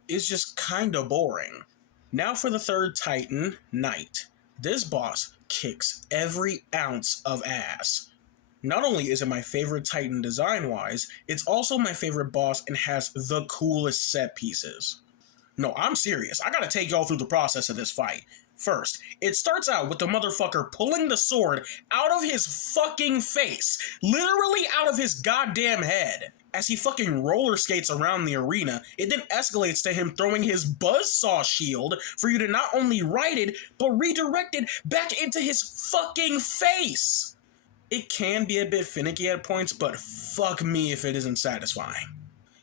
is just kinda boring. Now for the third Titan, Knight. This boss kicks every ounce of ass. Not only is it my favorite Titan design-wise, it's also my favorite boss and has the coolest set pieces. No, I'm serious. I gotta take y'all through the process of this fight. First, it starts out with the motherfucker pulling the sword out of his fucking face. Literally out of his goddamn head. As he fucking roller skates around the arena, it then escalates to him throwing his buzzsaw shield for you to not only ride it, but redirect it back into his fucking face. It can be a bit finicky at points, but fuck me if it isn't satisfying.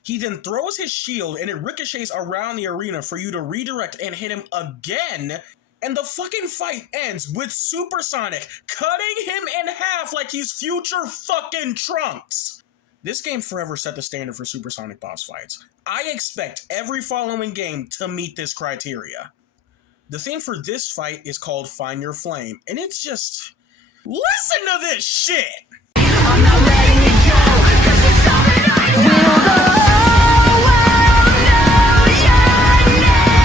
He then throws his shield and it ricochets around the arena for you to redirect and hit him again, and the fucking fight ends with Supersonic cutting him in half like he's future fucking Trunks. This game forever set the standard for Supersonic boss fights. I expect every following game to meet this criteria. The theme for this fight is called Find Your Flame, and it's just... listen to this shit! I'm not letting it go, 'cause it's something I know. The whole world knows your name.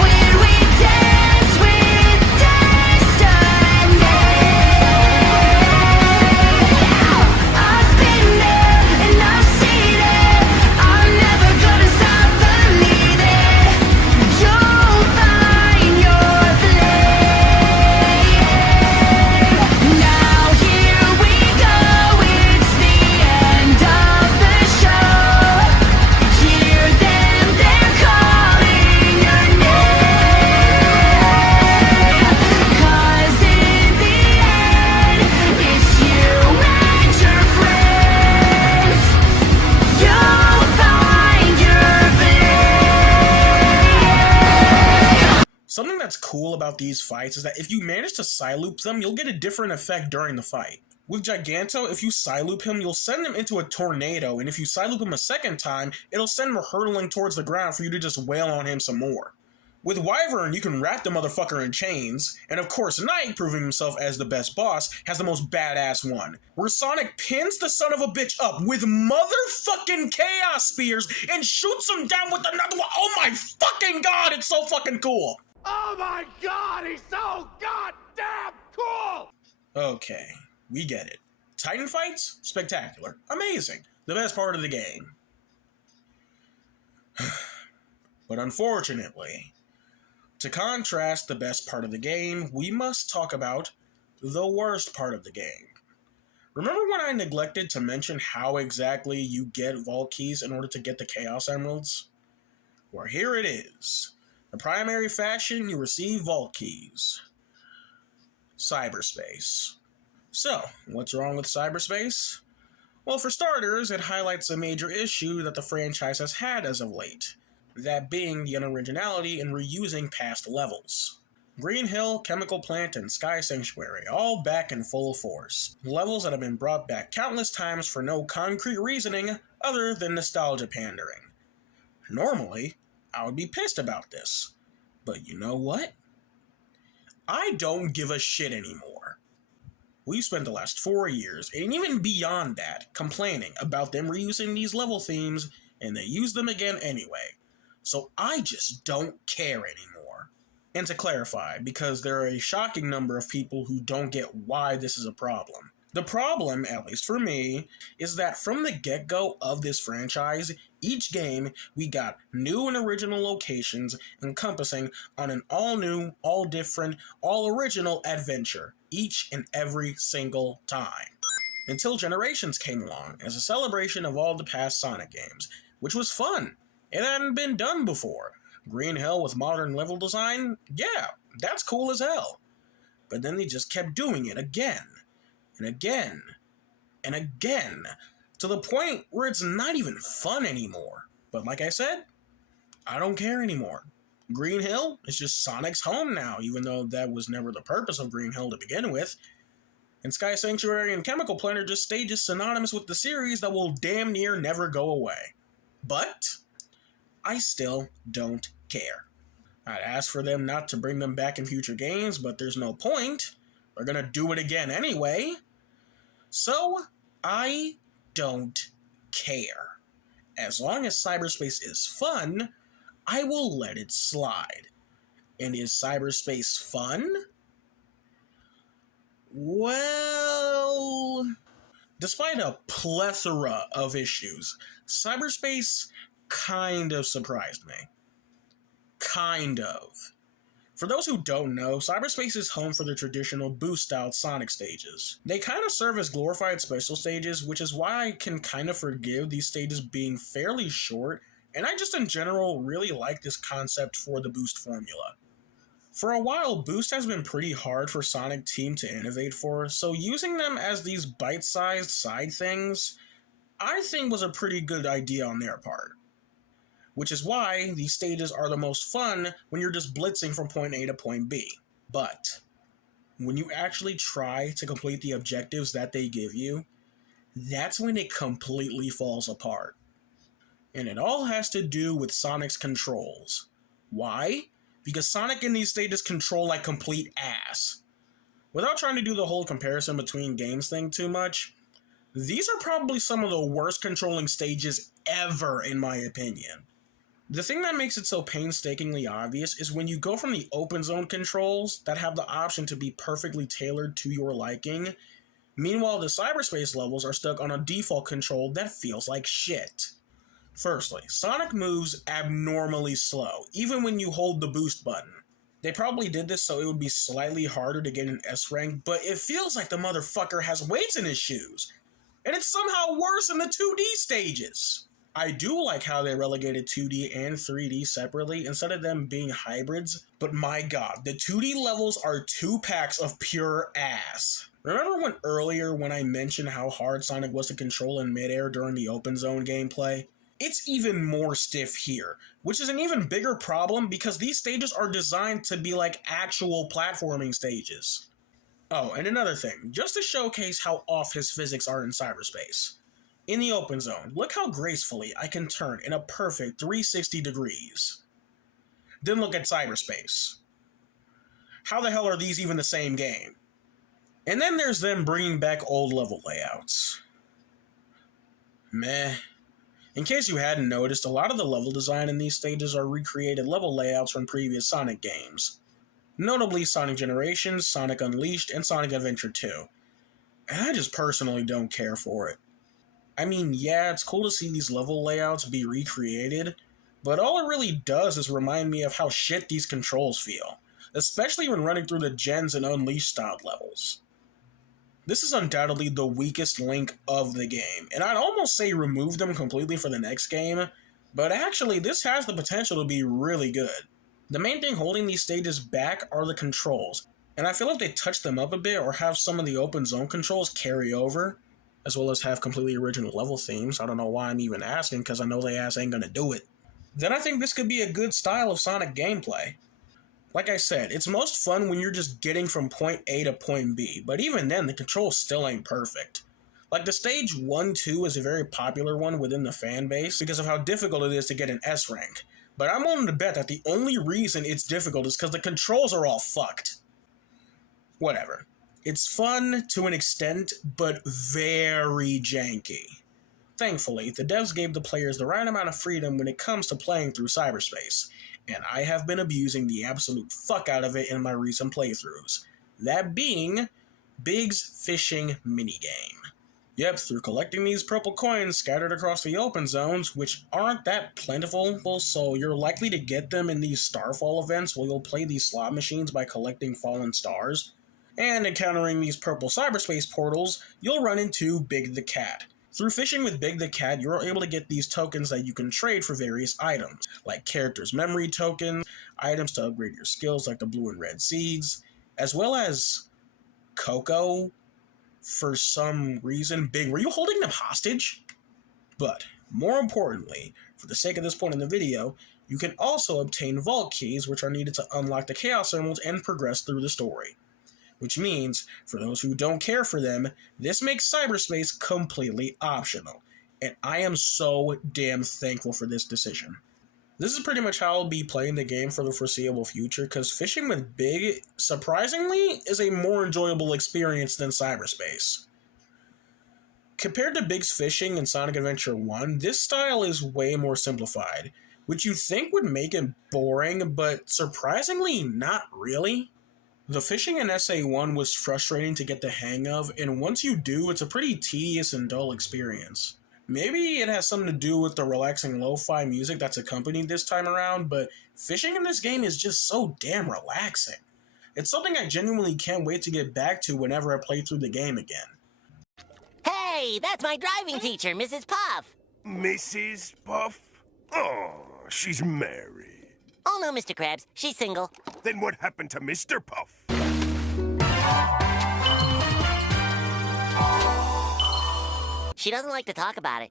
When we dance with destiny. I've been there and I've seen it. I'm never gonna stop believing. You'll find your flame. Now here we go, it's the end of the show. Hear them, they're calling your name. 'Cause in the end, it's you and your friends. You'll find your flame. Something that's cool about these fights is that if you manage to side-loop them, you'll get a different effect during the fight. With Giganto, if you side-loop him, you'll send him into a tornado, and if you side-loop him a second time, it'll send him hurtling towards the ground for you to just wail on him some more. With Wyvern, you can wrap the motherfucker in chains, and of course Knight, proving himself as the best boss, has the most badass one, where Sonic pins the son of a bitch up with motherfucking Chaos Spears and shoots him down with another one. Oh my fucking god, it's so fucking cool! Oh my god, he's so goddamn cool! Okay, we get it. Titan fights? Spectacular. Amazing. The best part of the game. But unfortunately, to contrast the best part of the game, we must talk about the worst part of the game. Remember when I neglected to mention how exactly you get Vault Keys in order to get the Chaos Emeralds? Well, here it is. The primary fashion, you receive Vault Keys. Cyberspace. So, what's wrong with cyberspace? Well, for starters, it highlights a major issue that the franchise has had as of late. That being the unoriginality in reusing past levels. Green Hill, Chemical Plant, and Sky Sanctuary, all back in full force. Levels that have been brought back countless times for no concrete reasoning other than nostalgia pandering. Normally, I would be pissed about this. But you know what? I don't give a shit anymore. We've spent the last 4 years, and even beyond that, complaining about them reusing these level themes, and they use them again anyway. So I just don't care anymore. And to clarify, because there are a shocking number of people who don't get why this is a problem. The problem, at least for me, is that from the get-go of this franchise, each game we got new and original locations encompassing on an all-new, all-different, all-original adventure, each and every single time. Until Generations came along as a celebration of all the past Sonic games, which was fun, It hadn't been done before. Green Hell with modern level design? Yeah, that's cool as hell. But then they just kept doing it again, and again, and again, to the point where it's not even fun anymore. But like I said, I don't care anymore. Green Hill is just Sonic's home now, even though that was never the purpose of Green Hill to begin with. And Sky Sanctuary and Chemical Plant are just stages synonymous with the series that will damn near never go away. But I still don't care. I'd ask for them not to bring them back in future games, but there's no point. They're gonna do it again anyway. So, I don't care. As long as cyberspace is fun, I will let it slide. And is cyberspace fun? Well, despite a plethora of issues, cyberspace kind of surprised me. Kind of. For those who don't know, cyberspace is home for the traditional boost-style Sonic stages. They kind of serve as glorified special stages, which is why I can kind of forgive these stages being fairly short, and I just in general really like this concept for the boost formula. For a while, boost has been pretty hard for Sonic Team to innovate for, so using them as these bite-sized side things, I think was a pretty good idea on their part. Which is why these stages are the most fun when you're just blitzing from point A to point B. But when you actually try to complete the objectives that they give you, that's when it completely falls apart. And it all has to do with Sonic's controls. Why? Because Sonic in these stages control like complete ass. Without trying to do the whole comparison between games thing too much, these are probably some of the worst controlling stages ever in my opinion. The thing that makes it so painstakingly obvious is when you go from the open zone controls that have the option to be perfectly tailored to your liking, meanwhile the cyberspace levels are stuck on a default control that feels like shit. Firstly, Sonic moves abnormally slow, even when you hold the boost button. They probably did this so it would be slightly harder to get an S rank, but it feels like the motherfucker has weights in his shoes, and it's somehow worse in the 2D stages. I do like how they relegated 2D and 3D separately instead of them being hybrids, but my god, the 2D levels are 2 packs of pure ass. Remember when earlier when I mentioned how hard Sonic was to control in midair during the open zone gameplay? It's even more stiff here, which is an even bigger problem because these stages are designed to be like actual platforming stages. Oh, and another thing, just to showcase how off his physics are in cyberspace. In the open zone, look how gracefully I can turn in a perfect 360 degrees. Then look at cyberspace. How the hell are these even the same game? And then there's them bringing back old level layouts. Meh. In case you hadn't noticed, a lot of the level design in these stages are recreated level layouts from previous Sonic games. Notably Sonic Generations, Sonic Unleashed, and Sonic Adventure 2. And I just personally don't care for it. I mean, yeah, it's cool to see these level layouts be recreated, but all it really does is remind me of how shit these controls feel, especially when running through the Gens and Unleashed styled levels. This is undoubtedly the weakest link of the game, and I'd almost say remove them completely for the next game, but actually this has the potential to be really good. The main thing holding these stages back are the controls, and I feel like they touch them up a bit or have some of the open zone controls carry over, as well as have completely original level themes. I don't know why I'm even asking, because I know they ass ain't gonna do it. Then I think this could be a good style of Sonic gameplay. Like I said, it's most fun when you're just getting from point A to point B, but even then, the controls still ain't perfect. Like the stage 1-2 is a very popular one within the fan base because of how difficult it is to get an S rank, but I'm willing to bet that the only reason it's difficult is because the controls are all fucked. Whatever. It's fun to an extent, but very janky. Thankfully, the devs gave the players the right amount of freedom when it comes to playing through cyberspace, and I have been abusing the absolute fuck out of it in my recent playthroughs. That being, Big's fishing minigame. Yep, through collecting these purple coins scattered across the open zones, which aren't that plentiful, so you're likely to get them in these Starfall events where you'll play these slot machines by collecting fallen stars. And encountering these purple cyberspace portals, you'll run into Big the Cat. Through fishing with Big the Cat, you're able to get these tokens that you can trade for various items, like characters' memory tokens, items to upgrade your skills like the blue and red seeds, as well as Coco. For some reason, Big, were you holding them hostage? But, more importantly, for the sake of this point in the video, you can also obtain vault keys, which are needed to unlock the Chaos Emeralds and progress through the story. Which means, for those who don't care for them, this makes cyberspace completely optional, and I am so damn thankful for this decision. This is pretty much how I'll be playing the game for the foreseeable future, because fishing with Big, surprisingly, is a more enjoyable experience than cyberspace. Compared to Big's fishing in Sonic Adventure 1, this style is way more simplified, which you'd think would make it boring, but surprisingly not really. The fishing in SA1 was frustrating to get the hang of, and once you do, it's a pretty tedious and dull experience. Maybe it has something to do with the relaxing lo-fi music that's accompanied this time around, but fishing in this game is just so damn relaxing. It's something I genuinely can't wait to get back to whenever I play through the game again. Hey, that's my driving teacher, Mrs. Puff. Mrs. Puff? Oh, she's married. Oh no, Mr. Krabs, she's single. Then what happened to Mr. Puff? She doesn't like to talk about it.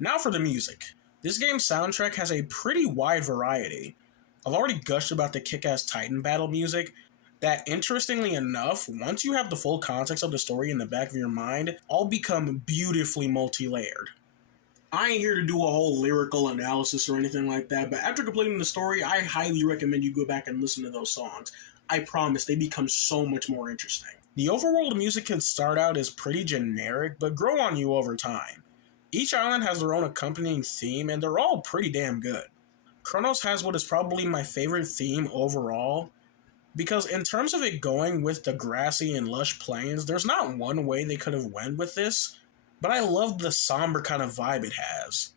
Now for the music. This game's soundtrack has a pretty wide variety. I've already gushed about the kick-ass Titan battle music, that interestingly enough, once you have the full context of the story in the back of your mind, all become beautifully multi-layered. I ain't here to do a whole lyrical analysis or anything like that, but after completing the story, I highly recommend you go back and listen to those songs. I promise they become so much more interesting. The overworld music can start out as pretty generic, but grow on you over time. Each island has their own accompanying theme, and they're all pretty damn good. Chronos has what is probably my favorite theme overall, because in terms of it going with the grassy and lush plains, there's not one way they could have went with this, but I love the somber kind of vibe it has.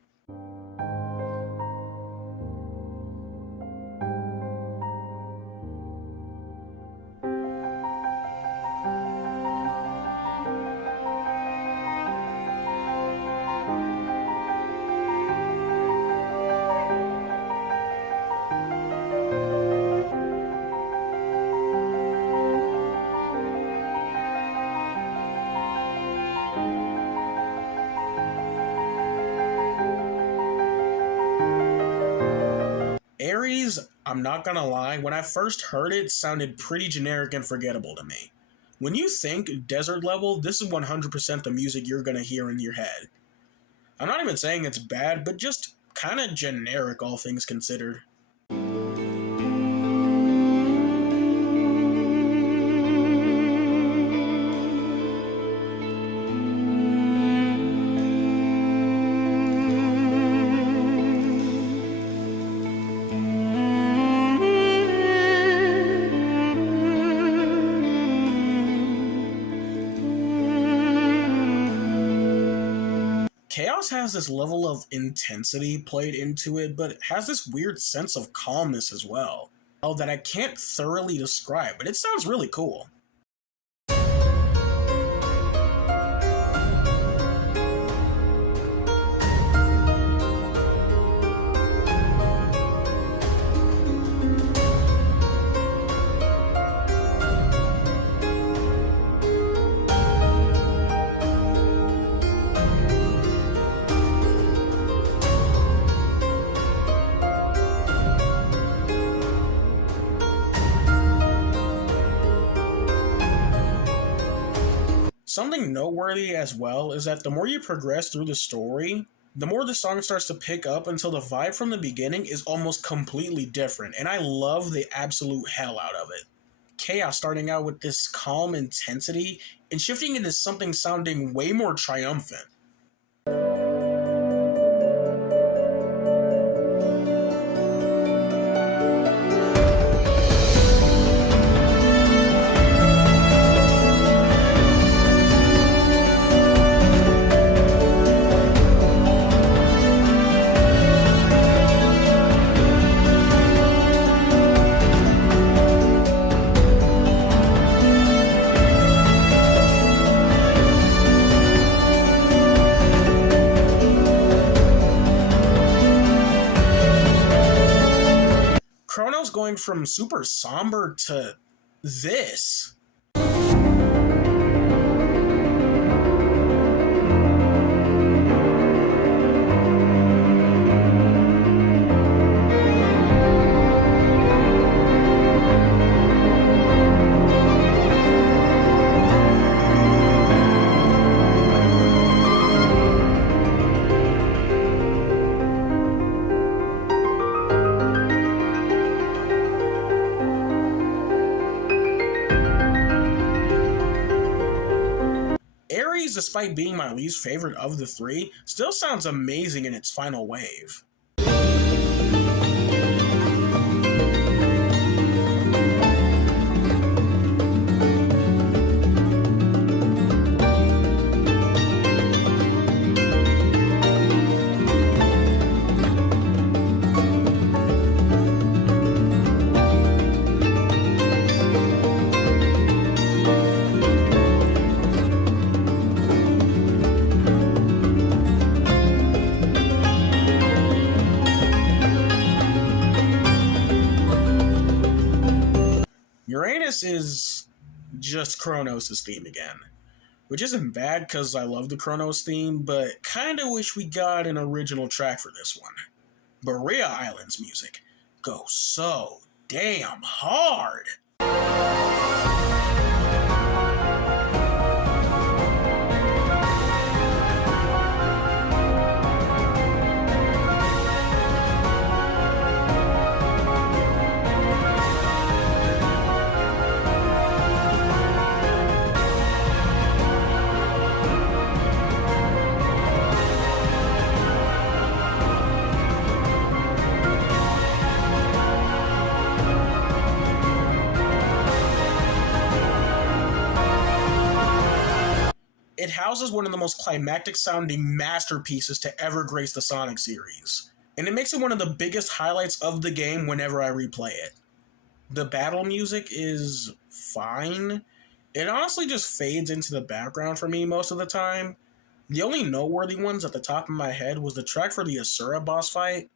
Ares, I'm not gonna lie, when I first heard it, sounded pretty generic and forgettable to me. When you think desert level, this is 100% the music you're gonna hear in your head. I'm not even saying it's bad, but just kinda generic, all things considered. Chaos has this level of intensity played into it, but it has this weird sense of calmness as well, that I can't thoroughly describe, but it sounds really cool. Something noteworthy as well is that the more you progress through the story, the more the song starts to pick up until the vibe from the beginning is almost completely different, and I love the absolute hell out of it. Chaos starting out with this calm intensity and shifting into something sounding way more triumphant. going from super somber to this. Ares, despite being my least favorite of the three, still sounds amazing in its final wave. Uranus is just Kronos' theme again, which isn't bad because I love the Kronos theme, but kinda wish we got an original track for this one. Berea Island's music goes so damn hard. It houses one of the most climactic sounding masterpieces to ever grace the Sonic series, and it makes it one of the biggest highlights of the game whenever I replay it. The battle music is fine. It honestly just fades into the background for me most of the time. The only noteworthy ones at the top of my head was the track for the Asura boss fight.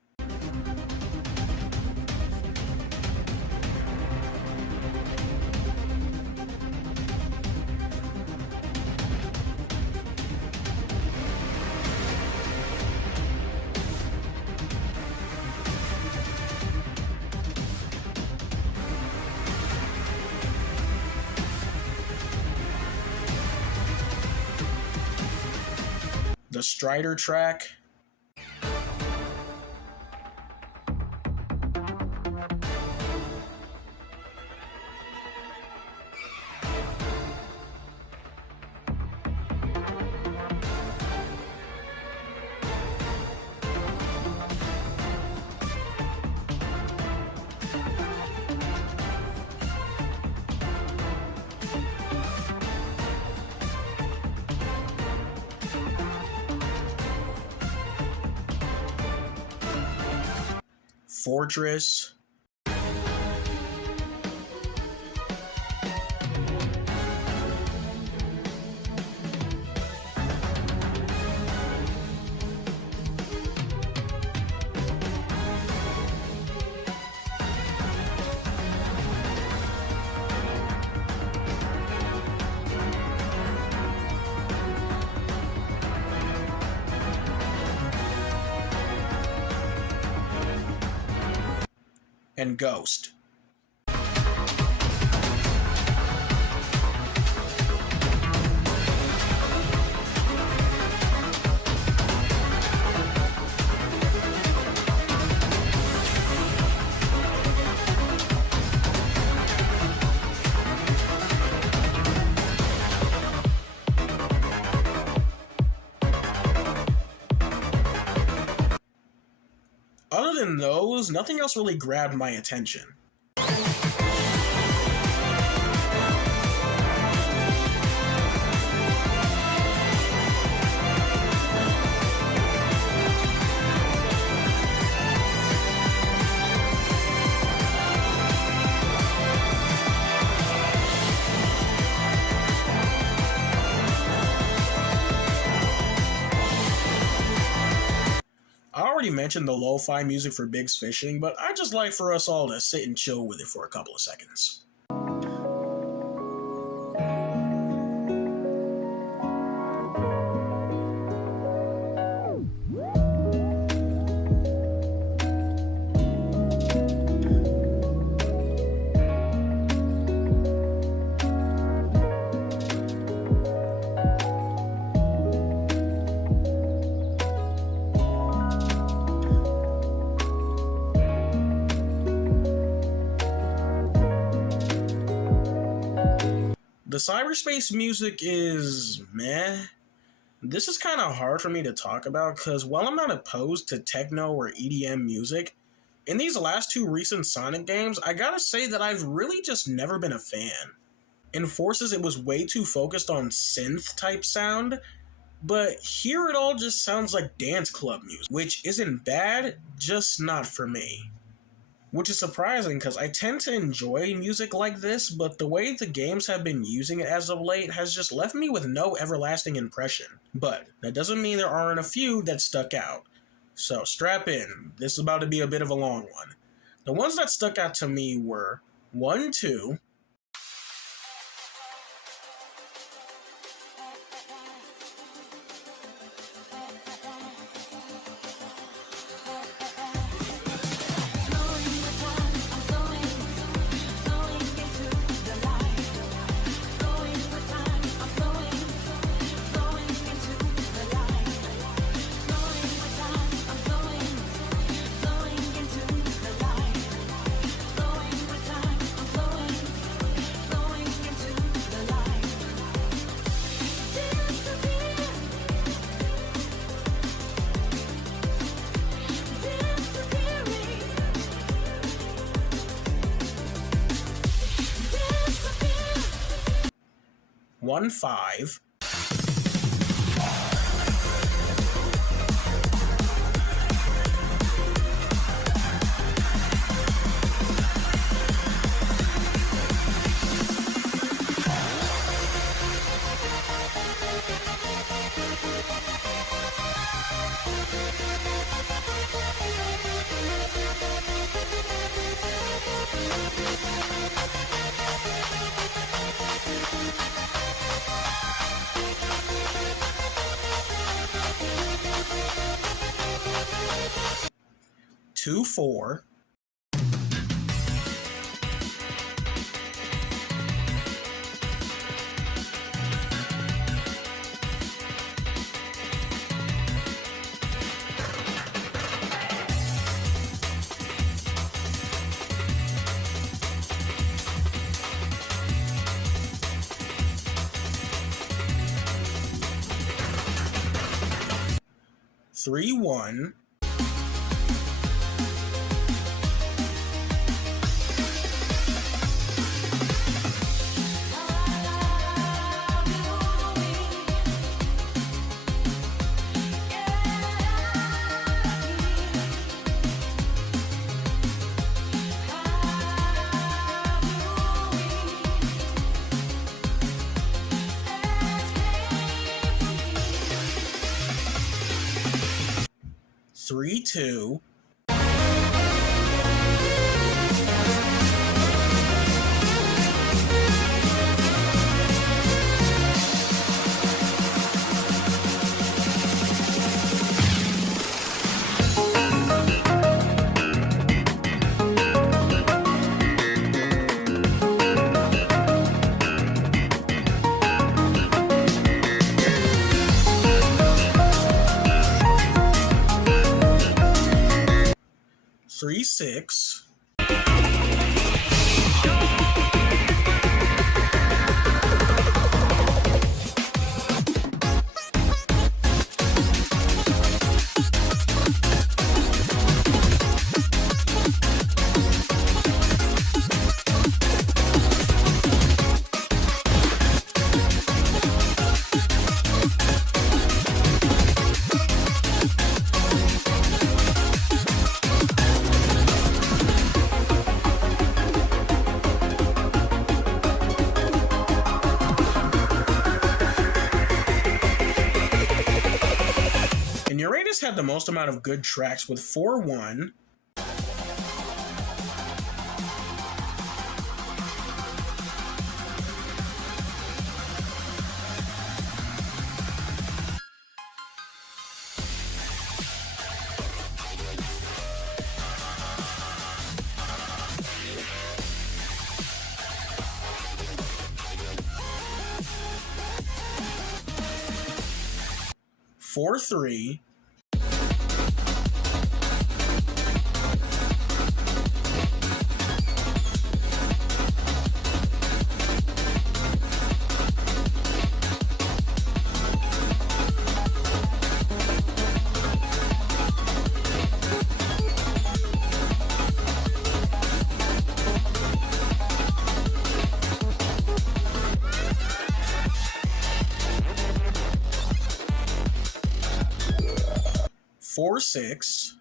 The Strider track. Fortress. And Ghost. Other than those, nothing else really grabbed my attention. I already mentioned the lo-fi music for Big's Fishing, but I'd just like for us all to sit and chill with it for a couple of seconds. The cyberspace music is meh. This is kind of hard for me to talk about because while I'm not opposed to techno or EDM music, in these last two recent Sonic games, I gotta say that I've really just never been a fan. In Forces, it was way too focused on synth type sound, but here it all just sounds like dance club music, which isn't bad, just not for me. Which is surprising because I tend to enjoy music like this, but the way the games have been using it as of late has just left me with no everlasting impression. But that doesn't mean there aren't a few that stuck out. So strap in, this is about to be a bit of a long one. The ones that stuck out to me were 1, 2, one, 5, two, 4, three, 1, three, 2, three, 6, had the most amount of good tracks with 4-1. 4-3. 4-6.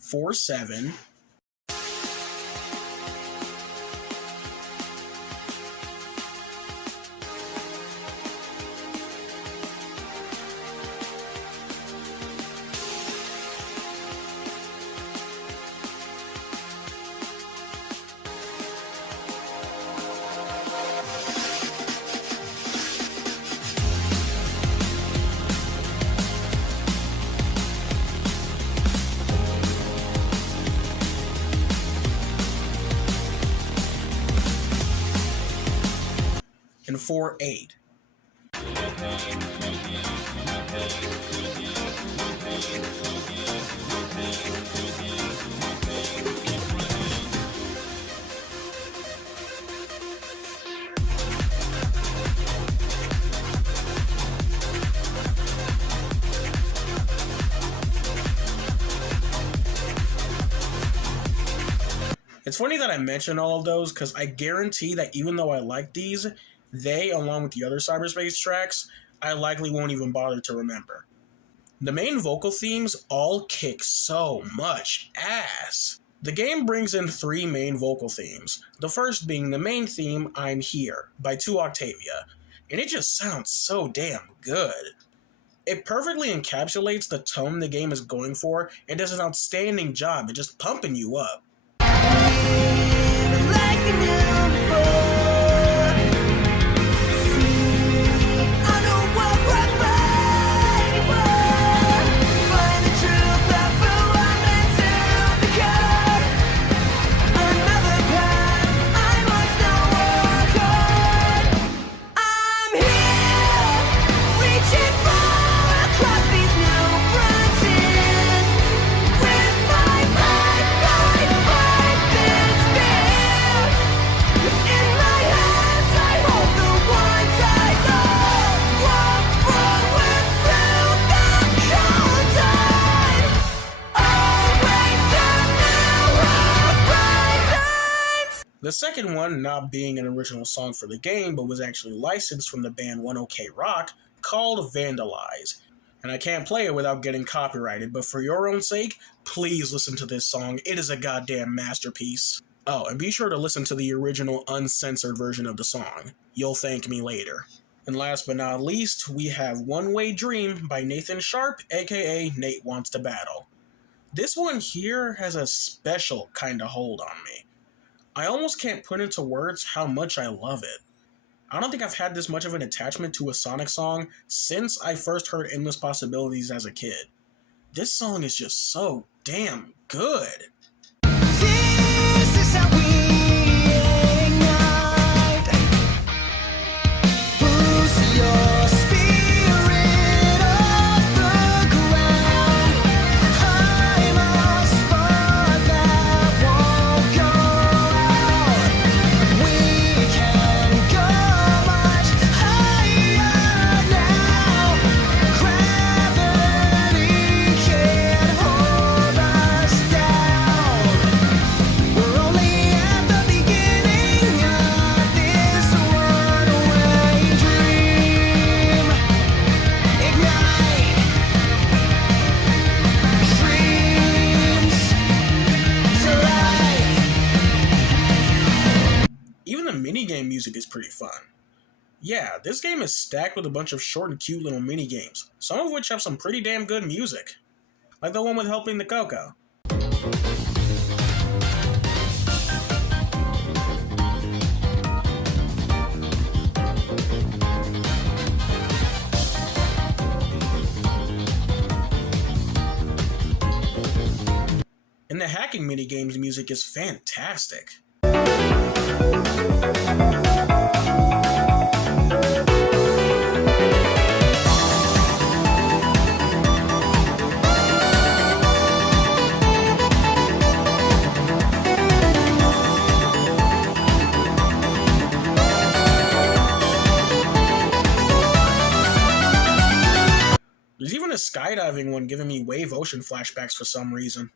4-7. 4-8. It's funny that I mention all of those because I guarantee that even though I like these, they, along with the other cyberspace tracks, I likely won't even bother to remember. The main vocal themes all kick so much ass. The game brings in 3 main vocal themes, the first being the main theme, I'm Here, by 2 Octavia, and it just sounds so damn good. It perfectly encapsulates the tone the game is going for and does an outstanding job at just pumping you up. The second one not being an original song for the game, but was actually licensed from the band 1OK Rock, called Vandalize. And I can't play it without getting copyrighted, but for your own sake, please listen to this song. It is a goddamn masterpiece. Oh, and be sure to listen to the original uncensored version of the song. You'll thank me later. And last but not least, we have One Way Dream by Nathan Sharp, aka Nate Wants to Battle. This one here has a special kind of hold on me. I almost can't put into words how much I love it. I don't think I've had this much of an attachment to a Sonic song since I first heard Endless Possibilities as a kid. This song is just so damn good. This is how we ignite. Boost your spirit off the ground. I'm a spark that won't go out. We can go much higher now. Gravity minigame music is pretty fun. Yeah, this game is stacked with a bunch of short and cute little minigames, some of which have some pretty damn good music. Like the one with Helping the Coco. And the hacking minigames music is fantastic. There's even a skydiving one giving me Wave Ocean flashbacks for some reason.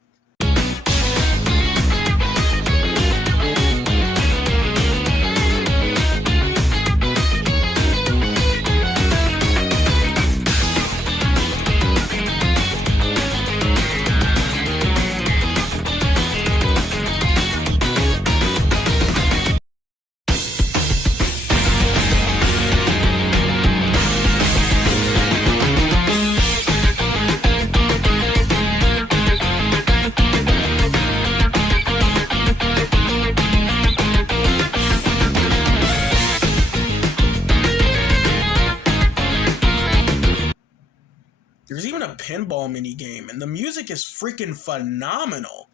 There's even a pinball minigame, and the music is freaking phenomenal.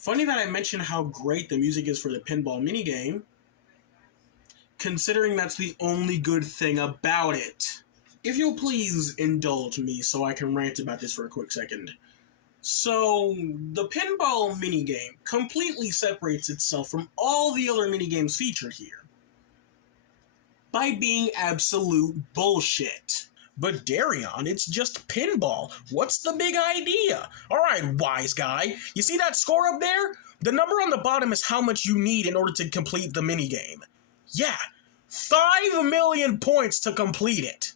Funny that I mentioned how great the music is for the pinball minigame, considering that's the only good thing about it. If you'll please indulge me so I can rant about this for a quick second. So, the pinball minigame completely separates itself from all the other minigames featured here by being absolute bullshit. But Darion, it's just pinball. What's the big idea? Alright, wise guy. You see that score up there? The number on the bottom is how much you need in order to complete the minigame. Yeah, 5 million points to complete it.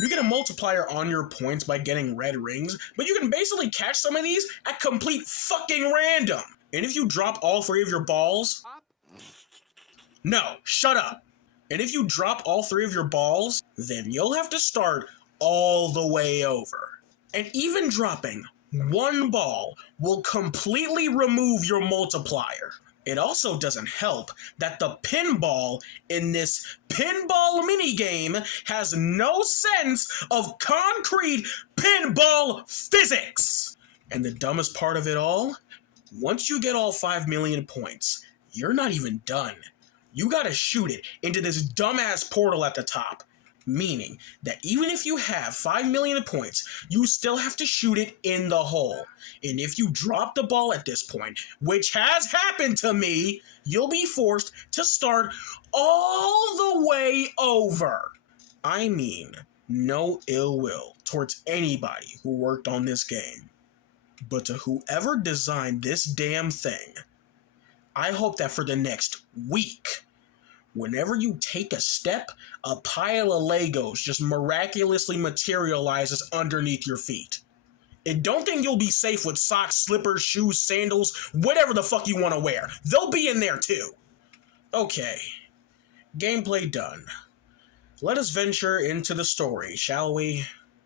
You get a multiplier on your points by getting red rings, but you can basically catch some of these at complete fucking random. And if you drop all 3 of your balls... No, shut up. And if you drop all 3 of your balls, then you'll have to start all the way over. And even dropping 1 ball will completely remove your multiplier. It also doesn't help that the pinball in this pinball minigame has no sense of concrete pinball physics. And the dumbest part of it all, once you get all 5 million points, you're not even done. You gotta shoot it into this dumbass portal at the top. Meaning that even if you have 5 million points, you still have to shoot it in the hole. And if you drop the ball at this point, which has happened to me, you'll be forced to start all the way over. I mean, no ill will towards anybody who worked on this game. But to whoever designed this damn thing, I hope that for the next week, whenever you take a step, a pile of Legos just miraculously materializes underneath your feet. And don't think you'll be safe with socks, slippers, shoes, sandals, whatever the fuck you want to wear. They'll be in there too. Okay, gameplay done. Let us venture into the story, shall we?